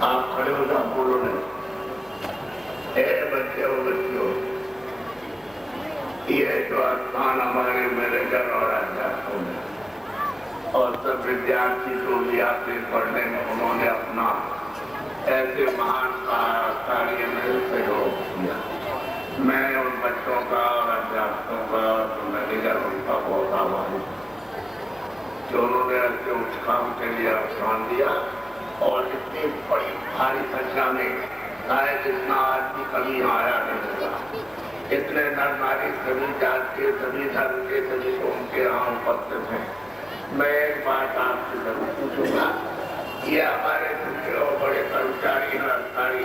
آپ کھڑے ہو جاؤ, بولو نہیں. بچے ہو بچوں, یہ جو آسمان ہمارے میرے گھر اور آدھیاتوں میں اور سب ودیارتھی جو بھی آتے پڑھنے میں انہوں نے اپنا ایسے مہان کاریہ میں سہیوگ کیا. میں ان بچوں کا اور ادھیاتوں کا میرے گھر ان کا بہت آبھاری ہوں کہ انہوں نے ایسے اس کام کے لیے آسان دیا اور اتنی بڑی بھاری سنکھیا میں شاید اتنا آدمی کبھی آیا نہیں ہوگا. اتنے نر ناری سبھی جات کے, سبھی دھرم کے, سبھی قوم کے یہاں اپستھت ہیں. میں ایک بات آپ سے ضرور پوچھوں گا, یہ ہمارے دوسرے اور بڑے کرمچاری اور ادھیکاری